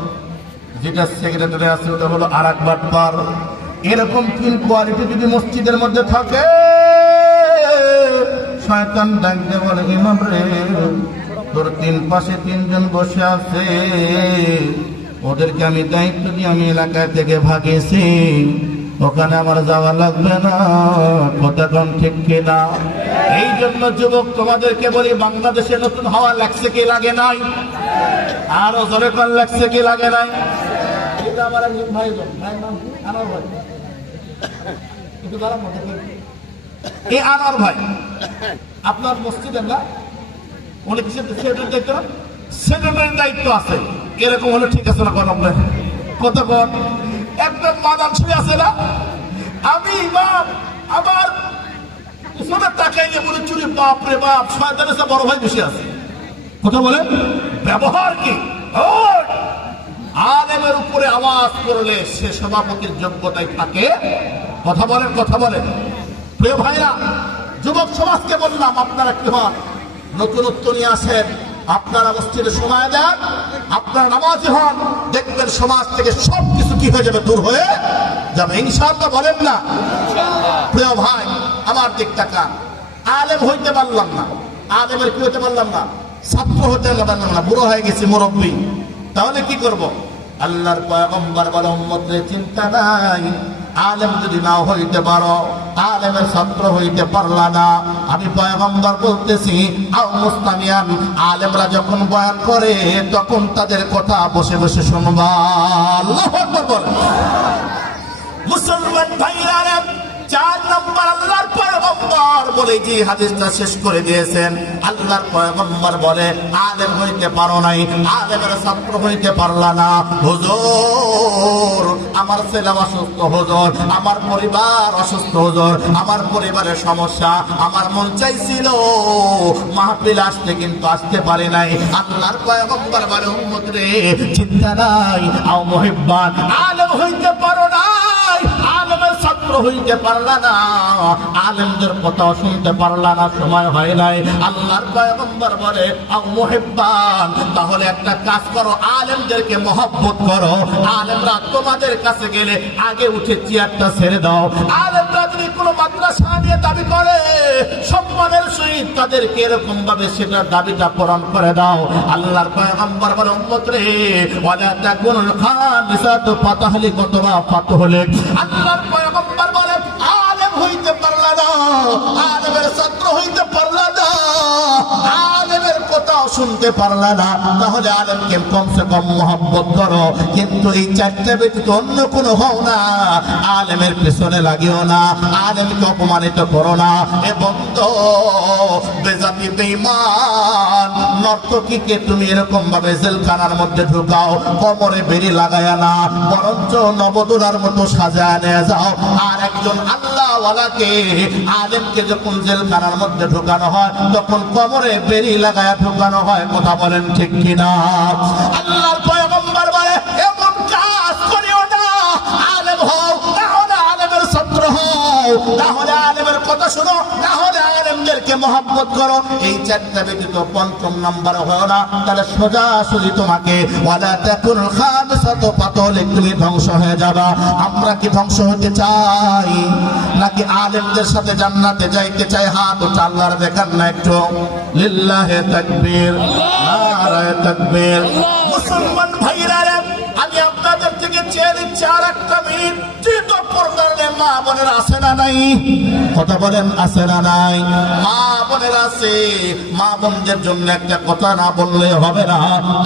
যেটা সেক্রেটারি আছে ওটা হলো আর এক বাটপার। এরকম তিন কোয়ালিটি যদি মসজিদের মধ্যে থাকে, শয়তান ডাকতে বলে, ইমাম রে তোর তিন পাশে তিনজন বসে আছে, ওদেরকে আমি দায়িত্ব দিয়ে আমি এলাকা থেকে ভাগিয়েছি, ওখানে আমার যাওয়া লাগবে না। কথা কম ঠিক কিনা? এই জন্য যুবক তোমাদেরকে বলি, বাংলাদেশে নতুন হাওয়া লাগছে কি লাগে নাই? আরো জোরে কল লাগছে কি লাগে নাই? এটা আমার একজন ভাই, ভাইয়ের নাম কি? আনোয়ার ভাই। একটু দাঁড়ান, এই আনোয়ার ভাই আপনার মসজিদের না, উনি কিসের সেক্রেটারির দায়িত্ব? সেক্রেটারির দায়িত্ব আছে। এরকম হলে ঠিক আছে না? কোন আপনার কত কোন একটা মাদান শুয়ে আছে না, আমি ইমাম, আমার পিছনে তাকাইলে বলে চুরি, বাপ রে বাপ, শয়তানের সাথে বড় ভাই বসে আছে। কথা বলে ব্যবহার কি? আলেমের উপরে আওয়াজ করলে সে সভাপতির যোগ্যতায় থাকে। কথা বলেন, কথা বলেন। প্রিয় ভাইরা, যুবক সমাজকে বললাম, আপনারা কি হন? নতুনত্ব নিয়ে আসেন, আপনারা মসজিদে সময় দেন, আপনারা নামাজি হন, দেখবেন সমাজ থেকে সবকিছু কি হয়ে যাবে, দূর হয়ে যাবে ইনশাআল্লাহ। বলেন না? প্রিয় ভাই আমার দিক টাকা, আলেম হইতে পারলাম না, আলেমের কি হইতে পারলাম না, ছাত্র হতে পারলাম না, বুড়ো হয়ে গেছি, মুরব্বী, তাহলে কি করব? আল্লাহর পয়গম্বর বলে, উম্মতের চিন্তা নাই, আলেম যদি নাও হইতে পারো, আলেমের ছাত্র হইতে পারলা না, আমি পয়গম্বর বলতেছি, আও মুস্তামিয়ান, আলেমরা যখন বয়ান করে তখন তাদের কথা বসে বসে শুনবা। আল্লাহু আকবার বলেন। মুসলমান ভাইরা, 4 নম্বর আল্লাহর পয়গম্বর বলে যে হাদিসটা শেষ করে দিয়েছেন, আল্লাহর পয়গম্বর বলে, আলেম হইতে পারো নাই, আলেমের ছাত্র হইতে পারলা না, হুজুর আমার ছেলে অসুস্থ, হুজুর আমার পরিবার অসুস্থ, হুজুর আমার পরিবারের সমস্যা, আমার মন চাইছিল মাহফিল আসতে কিন্তু আসতে পারি নাই। আল্লাহর পয়গম্বর বলে, উম্মত রে চিন্তা নাই, আও মুহিব্বান, আলেম হইতে পারো নাই, আলেমের ছাত্র হইতে পারলা না, আলেমদের কথা শুনতে পারলা না, সময় হয় নাই। আল্লাহর পয়গম্বর বলে, আও মুহিব্বান, তাহলে একটা কাজ করো, আলেমদেরকে মহব্বত করো, আলেমরা তোমাদের কাছে গেলে আগে উঠে চেয়ারটা ছেড়ে দাও। আলেমরা যদি কোনো মাদ্রাসা নিয়ে দাবি করে, সম্মানের সহিত তাদেরকে এরকম ভাবে সেটা দাবিটা পূরণ করে দাও। আল্লাহর পয়গম্বর বলে, উম্মত রে ওয়ালা তাকুনুল খামিসাতু ফাতাহলিকাতুবা ফাতহুলিক। আল্লাহর পয়গম্বর বলে, আলেম হইতে পারলা না, আলেমের ছাত্র হইতে পারলা না, আলেমের কথা শুনতে পারলা না, তাহলে আলেমকে কমসে কম মহব্বত করো, কিন্তু এই 4টা ব্যতীত অন্য কোনো হও না। আলেমের পেছনে লাগিও না, আলেমকে অপমানিত করো না। এ বন্ধ বেজাতি বেঈমান নর্তকীকে তুমি এরকম ভাবে জেলখানার মধ্যে ঢুকাও, কোমরে বেড়ি লাগায়া না, বরঞ্চ নবদুলার মতো সাজায় নিয়ে যাও। আর একজন আল্লাহওয়ালাকে, আলেমকে যখন জেলখানার মধ্যে ঢুকানো হয়, তখন কোমরে বেড়ি লাগায়া ঢুকানো হয়। কথা বলেন ঠিক কিনা? আল্লাহর পয়গম্বর বলে, এমন কাজ করিও না, আলেম হও, তাহলে আলেমের ছাত্র হও, তাহলে আলেমের কথা শুনো, তাহলে আলেমদেরকে মহব্বত করো। এই 4টা ব্যতীত 5ম নাম্বার হয় না, তাহলে সোজাসুজি তোমাকে ওয়ালা তাকুনুল খামিসাতু ফাতহুলিক, তুমি ধ্বংস হয়ে যাবা। আমরা কি ধ্বংস হতে চাই, নাকি আলেমদের সাথে জান্নাতে যাইতে চাই? হাত উঠে আল্লাহর দেখান না একটু? লিল্লাহি তাকবীর, নারায়ে তাকবীর। মুসলমান ভাইরা, আমি 4-1 মিনিট তৃতীয় পর্দারে মা বোনের আছে না নাই? কথা বলেন আছে না নাই? মা বোনের আছে। মা বোনদের জন্য একটা কথা না বললে হবে না।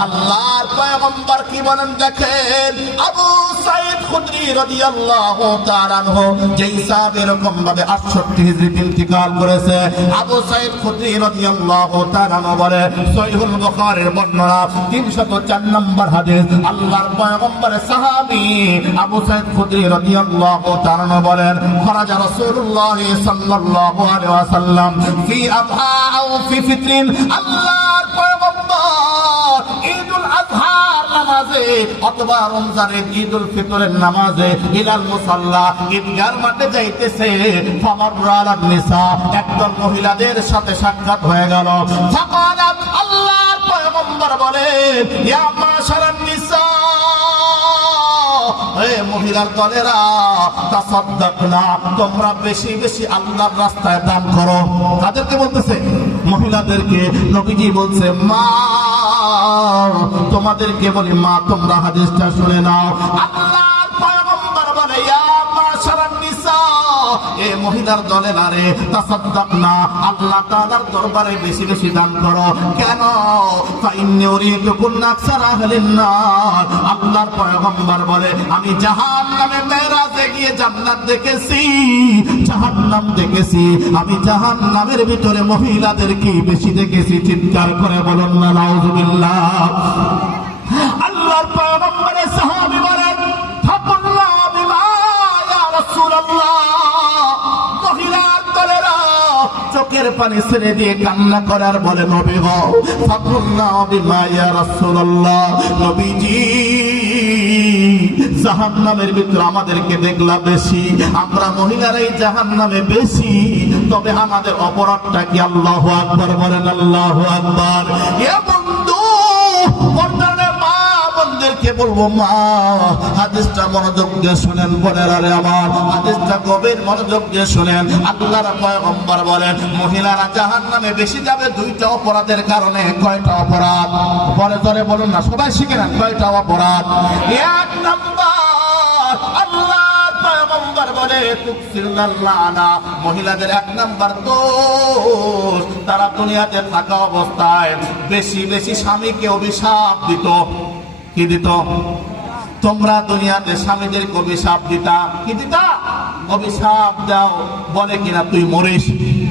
আল্লাহর পয়গম্বর কি বলেন দেখেন। আবু সাঈদ খুদরি রাদিয়াল্লাহু তাআলা আনহু যেই সাহাবী এরকম ভাবে 68 হিজরিতে ইন্তিকাল করেছে, আবু সাঈদ খুদরি রাদিয়াল্লাহু তাআলা আনহু বলে সহিহুল বুখারীর বর্ণনা 304 নম্বর হাদিস, আল্লাহর পয়গম্বরের সাহাবী আবু সাঈদ খুদরি রাদিয়াল্লাহু তাআলা আনহু বলেন খরাজা রাসূলুল্লাহ সাল্লাল্লাহু আলাইহি ওয়াসাল্লাম ফি আযহা আও ফি ফিতরিন, আল্লাহর পয়গম্বর ঈদুল আযহার নামাজে অথবা রমজানের ঈদুল ফিতরের নামাজে ইলাল মুসাল্লা ঈদগাহর মাঠে যাইতেছে, ফামাররাল নিসা একদল মহিলাদের সাথে সাক্ষাৎ হয়ে গেল। ফাকালাত, আল্লাহর পয়গম্বর বলেন ইয়া মাশারান নিসা, হে মহিলার দলেরা, তাসাদদাকনা, তোমরা বেশি বেশি আল্লাহর রাস্তায় দান করো। তাদেরকে বলতেছে, মহিলাদেরকে। নবীজি বলছে মা, তোমাদেরকে বলি মা তোমরা হাদিসটা শুনে নাও। আল্লাহর পয়গম্বর বলে ইয়া মাশারান নিসা, এ মহিলার দলেরা রে, তাসাদদাকনা, আল্লাহ তাআলার দরবারে বেশি বেশি দান করো। কেন? ফাইন্নী উরিদুকুন্না আকসারা আহলিন নার, আল্লাহর পয়গম্বর বলে আমি জাহান্নামে মেরাজে গিয়ে জান্নাত দেখেছি, জাহান্নাম দেখেছি, আমি জাহান্নামের ভিতরে মহিলাদেরকে বেশি দেখেছি। চিৎকার করে বলুন না নাউযুবিল্লাহ। আল্লাহর পয়গম্বরের সাহাবী বলেন ফাকুল্লা বিমা ইয়া রাসূলুল্লাহ, মহিলার দলেরা চোখের পানি ছেড়ে দিয়ে কান্না করার বলে নবী গো, ফাকুল্লা বিমা ইয়া রাসূলুল্লাহ, নবীজি জাহান্নামের ভিতরে আমাদেরকে দেখলা বেশি, আমরা মহিলারাই জাহান্নামে বেশি, তবে আমাদের অপরাধটা কি? আল্লাহু আকবার বলেন, আল্লাহু আকবার। এ বন্ধু বন্ধনে মা বোনদেরকে বলবো মা, হাদিসটা মনোযোগ দিয়ে শুনেন বোনেরা রে আমার, হাদিসটা গভীর মনোযোগ দিয়ে শুনেন। আল্লাহর পয়গম্বর বলেন মহিলারা জাহান্নামে বেশি যাবে দুইটা অপরাধের কারণে। কয়টা অপরাধ? পরে ধরে বলুন না, সবাই শিখে নেন কয়টা অপরাধ। 1 নাম্বার, আল্লাহর পয়গম্বর বলে তুকসিরুল লানা, মহিলাদের 1 নাম্বার দোষ, তারা দুনিয়াতে থাকা অবস্থায় বেশি বেশি স্বামীকে অভিশাপ দিত। কি দিত? তোমরা দুনিয়াতে স্বামীদেরকে অভিশাপ দিতা। কি দিতা? অভিশাপ দাও। বলে কিনা তুই মরিস,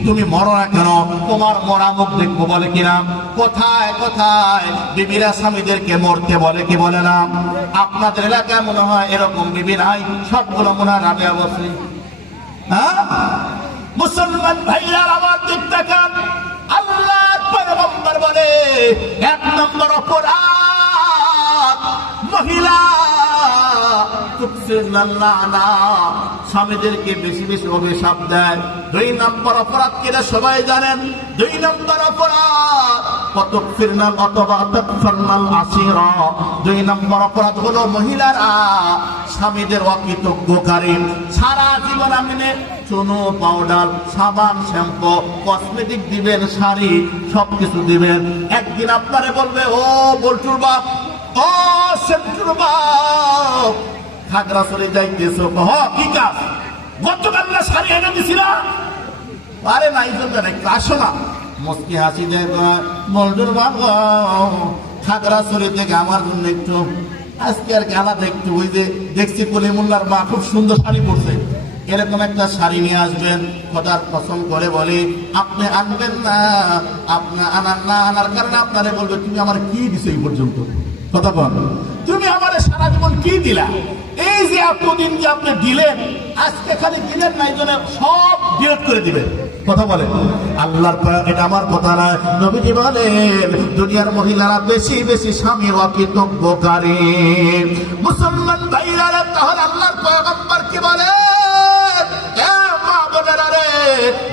তুমি মরো না কেন, তোমার মরা মুখ দেখবো, বলে কিনা। কোথায় কোথায় বিবিরা স্বামীদেরকে মরতে বলে কি বলে না? আপনাদের এলাকায় মনে হয় এরকম বিবি নাই, সবগুলো মনে হয় রাবে অবশ্যই। হ্যাঁ, মুসলমান ভাইরা আমার দিক তাকান। আল্লাহর পয়গম্বর বলে 1 নম্বর অপরাধ, মহিলা স্বামীদেরকে বেশি বেশি অভিশাপ দেয়। 2 নম্বর অপরাধ কিনা সবাই জানেন। 2 নম্বর অপরাধ কতফিরনাল অথবা তাকফারনাল আসিরা। 2 নম্বর অপরাধ হলো মহিলারা স্বামীদের অকৃতজ্ঞকারী। সারা জীবন আপনি চুনো, পাউডার, সাবান, শ্যাম্পু, কসমেটিক দিবেন, শাড়ি সবকিছু দিবেন, একদিন আপনারে বলবে ও বল্টুর বাপ, ও সেন্টুর বাপ, খাগড়াছড়ি যাইতেছো, কি কাজ? গতকাল না শাড়ি এনে দিছি না? আরে নাই চলবে না, আসো না। মুস্কি হাসি দেয় বল্টুর বাপ, খাগড়াছড়ি থেকে আমার জন্য একটু আজকে আর গালাতে একটু ওই যে দেখছি কলি মোল্লার মা খুব সুন্দর শাড়ি পরছে, এরকম একটা শাড়ি নিয়ে আসবেন। খোদার কসম করে বলি আপনি আনবেন না, আপনি আনার না, আনার কারণে আপনারে বলবে তুমি আমার কি দিছো এই পর্যন্ত। কথা বল, তুমি আমার সারা জীবন কি দিলা? এই যে এতদিন যে আপনি দিলেন, আজকে খালি দিলেন না, এই জন্য সব বিরোধ করে দিবেন। কথা বলে আল্লাহর, এটা আমার কথা না, নবীজি বলেন দুনিয়ার মহিলারা বেশি বেশি স্বামীর অকৃতজ্ঞকারী। মুসলমান ভাইরা, তাহলে আল্লাহর পয়গম্বর কি বলে?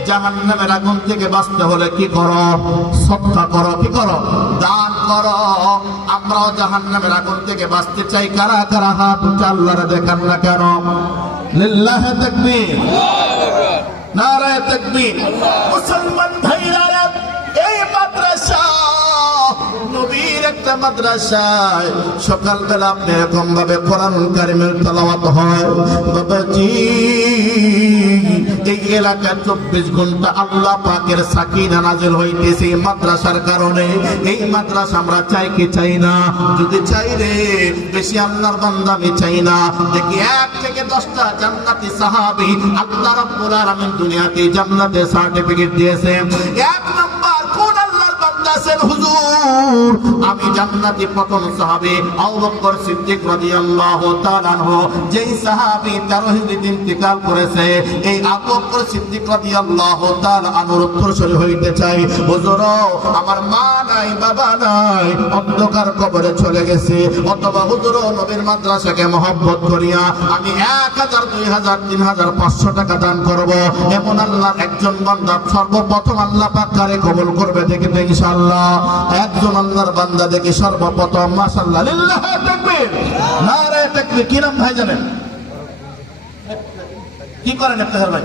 জাহান্নামের আগুন থেকে বাঁচতে হলে কি করো? সদকা করো। কি করো? দান করো। আমরাও জাহান্নামের আগুন থেকে বাঁচতে চাই। কারা কারা হাত উঠে আল্লাহরে দেখান না কেন? লিল্লাহি তাকবীর, নারায়ে তাকবীর। মুসলমান ভাইরা, এই মাদ্রাসা নবীর প্রত্যেকটা মাদ্রাসায় সকালবেলা আপনি এরকম ভাবে কোরআনুল কারীমের তেলাওয়াত হয় বাবাজি। এই এলাকায় 24 ঘন্টা আল্লাহ পাকের সাকিনা নাযিল হইতেছে মাদ্রাসার কারণে। এই মাদ্রাসা আমরা চাই কি চাই না? যদি চাই রে বেশি আল্লাহর বান্দা আমি চাই না। দেখি 1 থেকে 10টা জান্নাতি সাহাবী আল্লাহ রাব্বুল আলামিন দুনিয়াতে জান্নাতে সার্টিফিকেট দিয়েছে। 1 নাম্বার কোন আল্লাহর বান্দা আছেন হুজুর আমি জান্নাতি প্রথম সাহাবী আবু বকর সিদ্দিক রাদিয়াল্লাহু তাআলা আনহু। যেই সাহাবী তার হিজরতে ইন্তেকাল করেছে এই আবু বকর সিদ্দিক রাদিয়াল্লাহু তাআলা আনহুর উত্তরসূরি হইতে চাই। হুজুর আমার মা নাই বাবা নাই অন্ধকার কবরে চলে গেছে, অথবা হুজুর নবীর মাদ্রাসাকে মহব্বত করিয়া আমি 1000 2000 3000 500 টাকা দান করব, এমন আল্লাহর একজন বান্দা সর্বপ্রথম আল্লাহ পাক কারে কবুল করবে দেখবে ইনশাআল্লাহ। একজন আল্লাহর বান্দা দেখি সর্বপ্রথম মাশাআল্লাহ লিল্লাহি তাকবীর নারে তাকবীর। কি নাম ভাই জানেন? কি করেন ইফতেখার ভাই?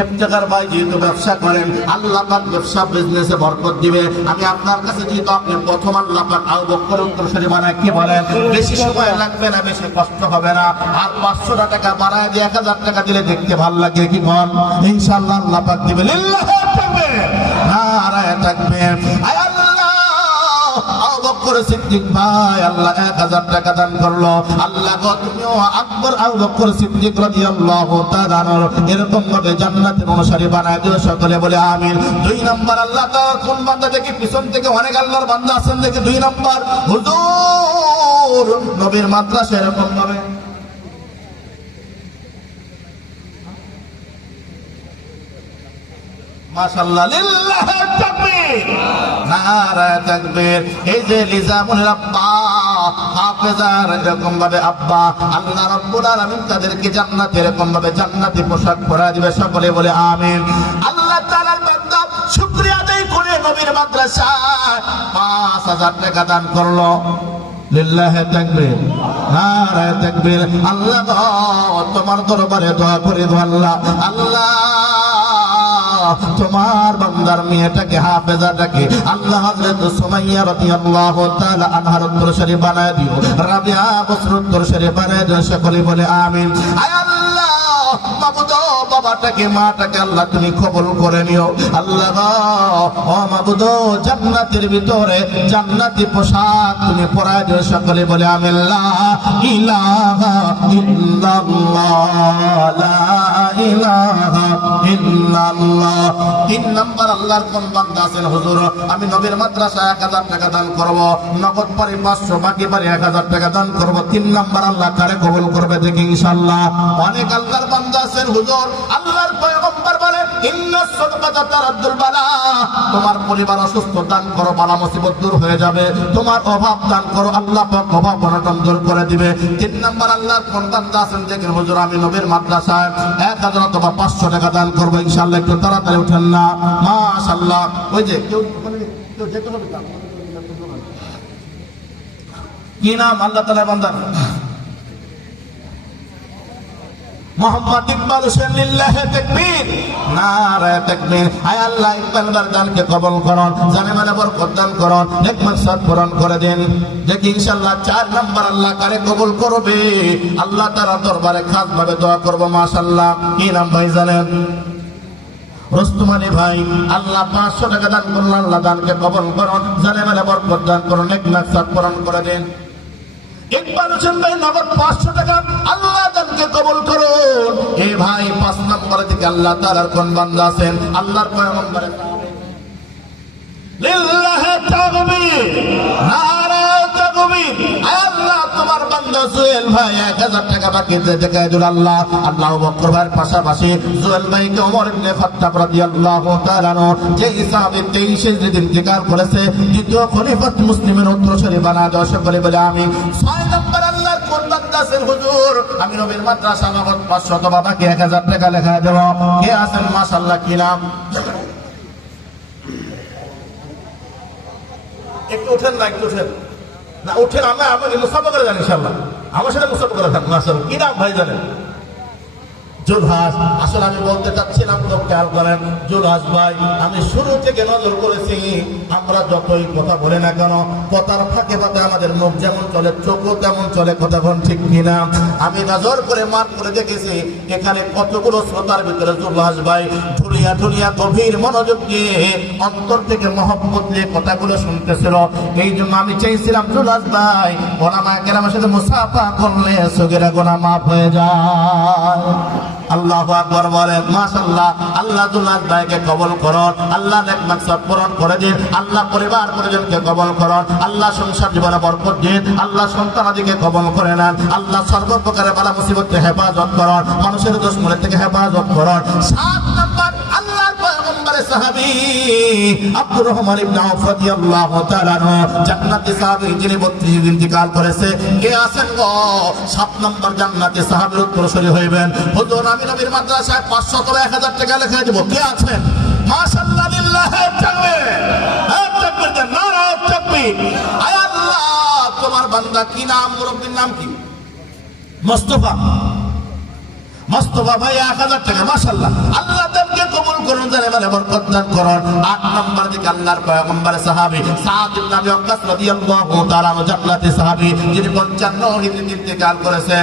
ইফতেখার ভাই যেহেতু ব্যবসা করেন আল্লাহ পাক ব্যবসা বিজনেসে বরকত দিবে। আমি আপনার কাছে যেহেতু আপনি প্রথম আল্লাহ পাক আবু বকর উত্তরসূরি বানায় কি বলেন বেশি সময় লাগবে না, বেশি কষ্ট হবে না। আর 500 টাকা বাড়ায় দিয়ে 1000 টাকা দিলে দেখতে ভালো লাগে কি বল? ইনশাআল্লাহ আল্লাহ পাক দিবে। লিল্লাহি তাকবীর নারে তাকবীর। আয় আল্লাহ আবু বকর সিদ্দিক ভাই আল্লাহ 1000 টাকা দান করলো। আল্লাহ গো তুমিও আকবর আবু বকর সিদ্দিক রাদিয়াল্লাহু তাআলা এরকম ভাবে জান্নাতের অনুসারী বানায় দিও সকলে বলে আমিন। 2 নাম্বার আল্লাহ তাআলা কোন বান্দা দেখি পিছন থেকে অনেক আল্লাহর বান্দা আছেন দেখি 2 নাম্বার হুজুর নবীর মাদ্রাসা এরকম ভাবে মাশাআল্লাহ লিল্লাহি তাকবীর নারে তাকবীর। এই যে লিজামুল আব্বা হাফেজার এরকম ভাবে আব্বা আল্লাহ রাব্বুল আলামিন তাদেরকে জান্নাতে এরকম ভাবে জান্নাতি পোশাক পরায় দিবে সকলে বলে আমিন। আল্লাহ তাআলার বান্দা শুকরিয়া আদায় করে নবীর মাদ্রাসায় 5000 টাকা দান করলো। লিল্লাহি তাকবীর নারে তাকবীর। আল্লাহ তোমার দরবারে দোয়া করি আল্লাহ আল্লাহ তোমার বান্দার মেয়েটাকে হাফেজাটাকে আল্লাহ হযরত সুমাইয়া রাদিয়াল্লাহু তাআলা আনহার উত্তরসূরি বানায় দিও, রাবিয়া বসর উত্তরসূরি বানায় দিও সকলে বলে আমিন। আয় আল্লাহ মাবুদ বাবাটাকে মাটাকে আল্লাহ তুমি কবুল করে নিও আল্লাহ ও মাবুদ জান্নাতের ভিতরে জান্নাতি পোশাক তুমি পরায় দিও সকলে বলে আমিন। লা ইলাহা ইল্লাল্লাহ লা ইলাহা ইল্লাল্লাহ। 3 নাম্বার আল্লাহর কোন বান্দা আছেন হুজুর আমি নবীর মাদ্রাসায় 1000 টাকা দান করব, নগদ পারি 500 বাকি পারি 1000 টাকা দান করব। 3 নাম্বার আল্লাহ কারে কবুল করবে দেখি ইনশাআল্লাহ। অনেক আল্লাহর বান্দা আছেন হুজুর আল্লাহর পয়গম্বর বলে ইন্নাস সাদাকাতা তারাদ্দুল বালা। তোমার পরিবার অসুস্থ দান করো বালা মুসিবত দূর হয়ে যাবে, তোমার অভাব দান করো আল্লাহ পাক অভাব অনটন দূর করে দিবে। 3 নাম্বার আল্লাহর কোন বান্দা আছেন দেখেন হুজুর আমি নবীর মাদ্রাসায় 1000 অথবা 500 টাকা দান করব ইনশাআল্লাহ। একটু তাড়াতাড়ি উঠেন না মাশাআল্লাহ। ওই যে কেউ যেতে হবে কি নাম আল্লাহ তাআলার বান্দা মোহাম্মদ ইকবাল হোসেন লিল্লাহি তাকবীর নারে তাকবীর। আয় আল্লাহ ইকবাল বারদানকে কবুল করুন, জানে মানে বরকত দান করুন, নেক মাকসাদ পূরণ করে দেন দেখি ইনশাআল্লাহ। 4 নাম্বার আল্লাহ কারে কবুল করবে আল্লাহ তাআলার দরবারে খাস ভাবে দোয়া করব মাশাআল্লাহ। কি নাম ভাই জানেন? রুস্তম আলী ভাই আল্লাহ 500 টাকা দান করলেন, আল্লাহ দানকে কবুল করুন, জানে মানে বরকত দান করুন, নেক মাকসাদ পূরণ করে দেন। ইকবাল হোসেন ভাই নগদ 500 টাকা আল্লাহ দানকে কবুল করুন। এই ভাই 5 নম্বর থেকে আল্লাহ তাআলার কোন বান্দা আছেন আল্লাহর পয়গম্বরের লিল্লাহি তাকবীর নারে তাকবীর। আল্লাহ তোমার বান্দা জুয়েল ভাই 1000 টাকা বাকি দেখায় দিল আল্লাহ। আল্লাহ বকর ভাইয়ের পাশাপাশি জুয়েল ভাইকে ওমর ইবনে খাত্তাব রাদিয়াল্লাহু তাআলা যে সাহাবী 23 হিজরিতে ইন্তেকাল করেছে দ্বিতীয় খলিফাত মুসলিমের উত্তরসূরি বানায় দেওয়া সকলে বলে আমিন। 6 নম্বর আল্লাহর কোন বান্দা আছেন হুজুর আমি নবীর মাদ্রাসা নগদ 500 অথবা বাকি 1000 টাকা লেখায় দেব। কে আছেন মাশাআল্লাহ? কি নাম? একটু উঠেন না, একটু উঠেন না, উঠেন। আমি মুসাফা করে জানি ইনশাআল্লাহ, আমার সাথে মুসাফা করে থাকুন। আসল কি নাম ভাই জানেন? জুলহাস, আসলে আমি বলতে চাচ্ছিলাম তো খেয়াল করেন জুলহাস ভাই, আমি শুরু থেকে নজর করেছি আমরা যতই কথা বলে না কেন কথার ফাঁকে ফাঁকে আমাদের মুখ যেমন চলে চোখও তেমন চলে, কথা কোন ঠিক কিনা? আমি নজর করে মান করে দেখেছি এখানে কতগুলো শ্রোতার ভিতরে জুলহাস ভাই ঢুলিয়া ঢুলিয়া গভীর মনোযোগ দিয়ে অন্তর থেকে মহব্বত দিয়ে কথাগুলো শুনতেছিল। এই জন্য আমি চাইছিলাম জুলহাস ভাই ওলামা কেরামের সাথে মুসাফা করলে সগীরা গুনাহ মাফ হয়ে যায়। আল্লাহু আকবার বলেন মাশাআল্লাহ। আল্লাহ জুলহাস ভাইকে কবুল করুন, আল্লাহ নেক মাকসাদ পূরণ করে দিন, আল্লাহ পরিবার পরিজনকে কবুল করুন, আল্লাহ সংসার জীবনে বরকত দিন, আল্লাহ সন্তানাদিকে কবুল করে নেন, আল্লাহ সর্বপ্রকারের বালা মুসিবত থেকে হেফাজত করুন, মানুষের দুশমনি থেকে হেফাজত করুন। 7 নাম্বার আল্লাহর পয়গম্বরের সাহাবী আব্দুর রহমান ইবনে আউফ রাদিয়াল্লাহু তাআলা জান্নাতি সাহাবী যিনি 32 দিন ইন্তিকাল করেছে, কে আছেন গো 7 নাম্বার জান্নাতি সাহাবীর উত্তরসূরি হইবেন? হুজুর আমি নবীর মাদ্রাসায় 500 অথবা 1000 টাকা লেখা দেব, কে আছেন? মাশাআল্লাহ লিল্লাহি তাকবীর, তাকবীর দেন, নারা তাকবীর। আয় আল্লাহ তোমার বান্দা কি নাম, মুরব্বির নাম কি? মুস্তাফা। মুস্তাফা ভাই 1000 টাকা, মাশাআল্লাহ। আল্লাহ তাদেরকে কবুল করুন, জানে মানে বরকত দান করুন। 8 নাম্বার দিকে আল্লাহর পয়গম্বরের সাহাবী সাদ ইবনে আবি ওয়াক্কাস রাদিয়াল্লাহু তাআলা জান্নাতি সাহাবী যিনি 55 হিজরি ইন্তিকাল করেছে।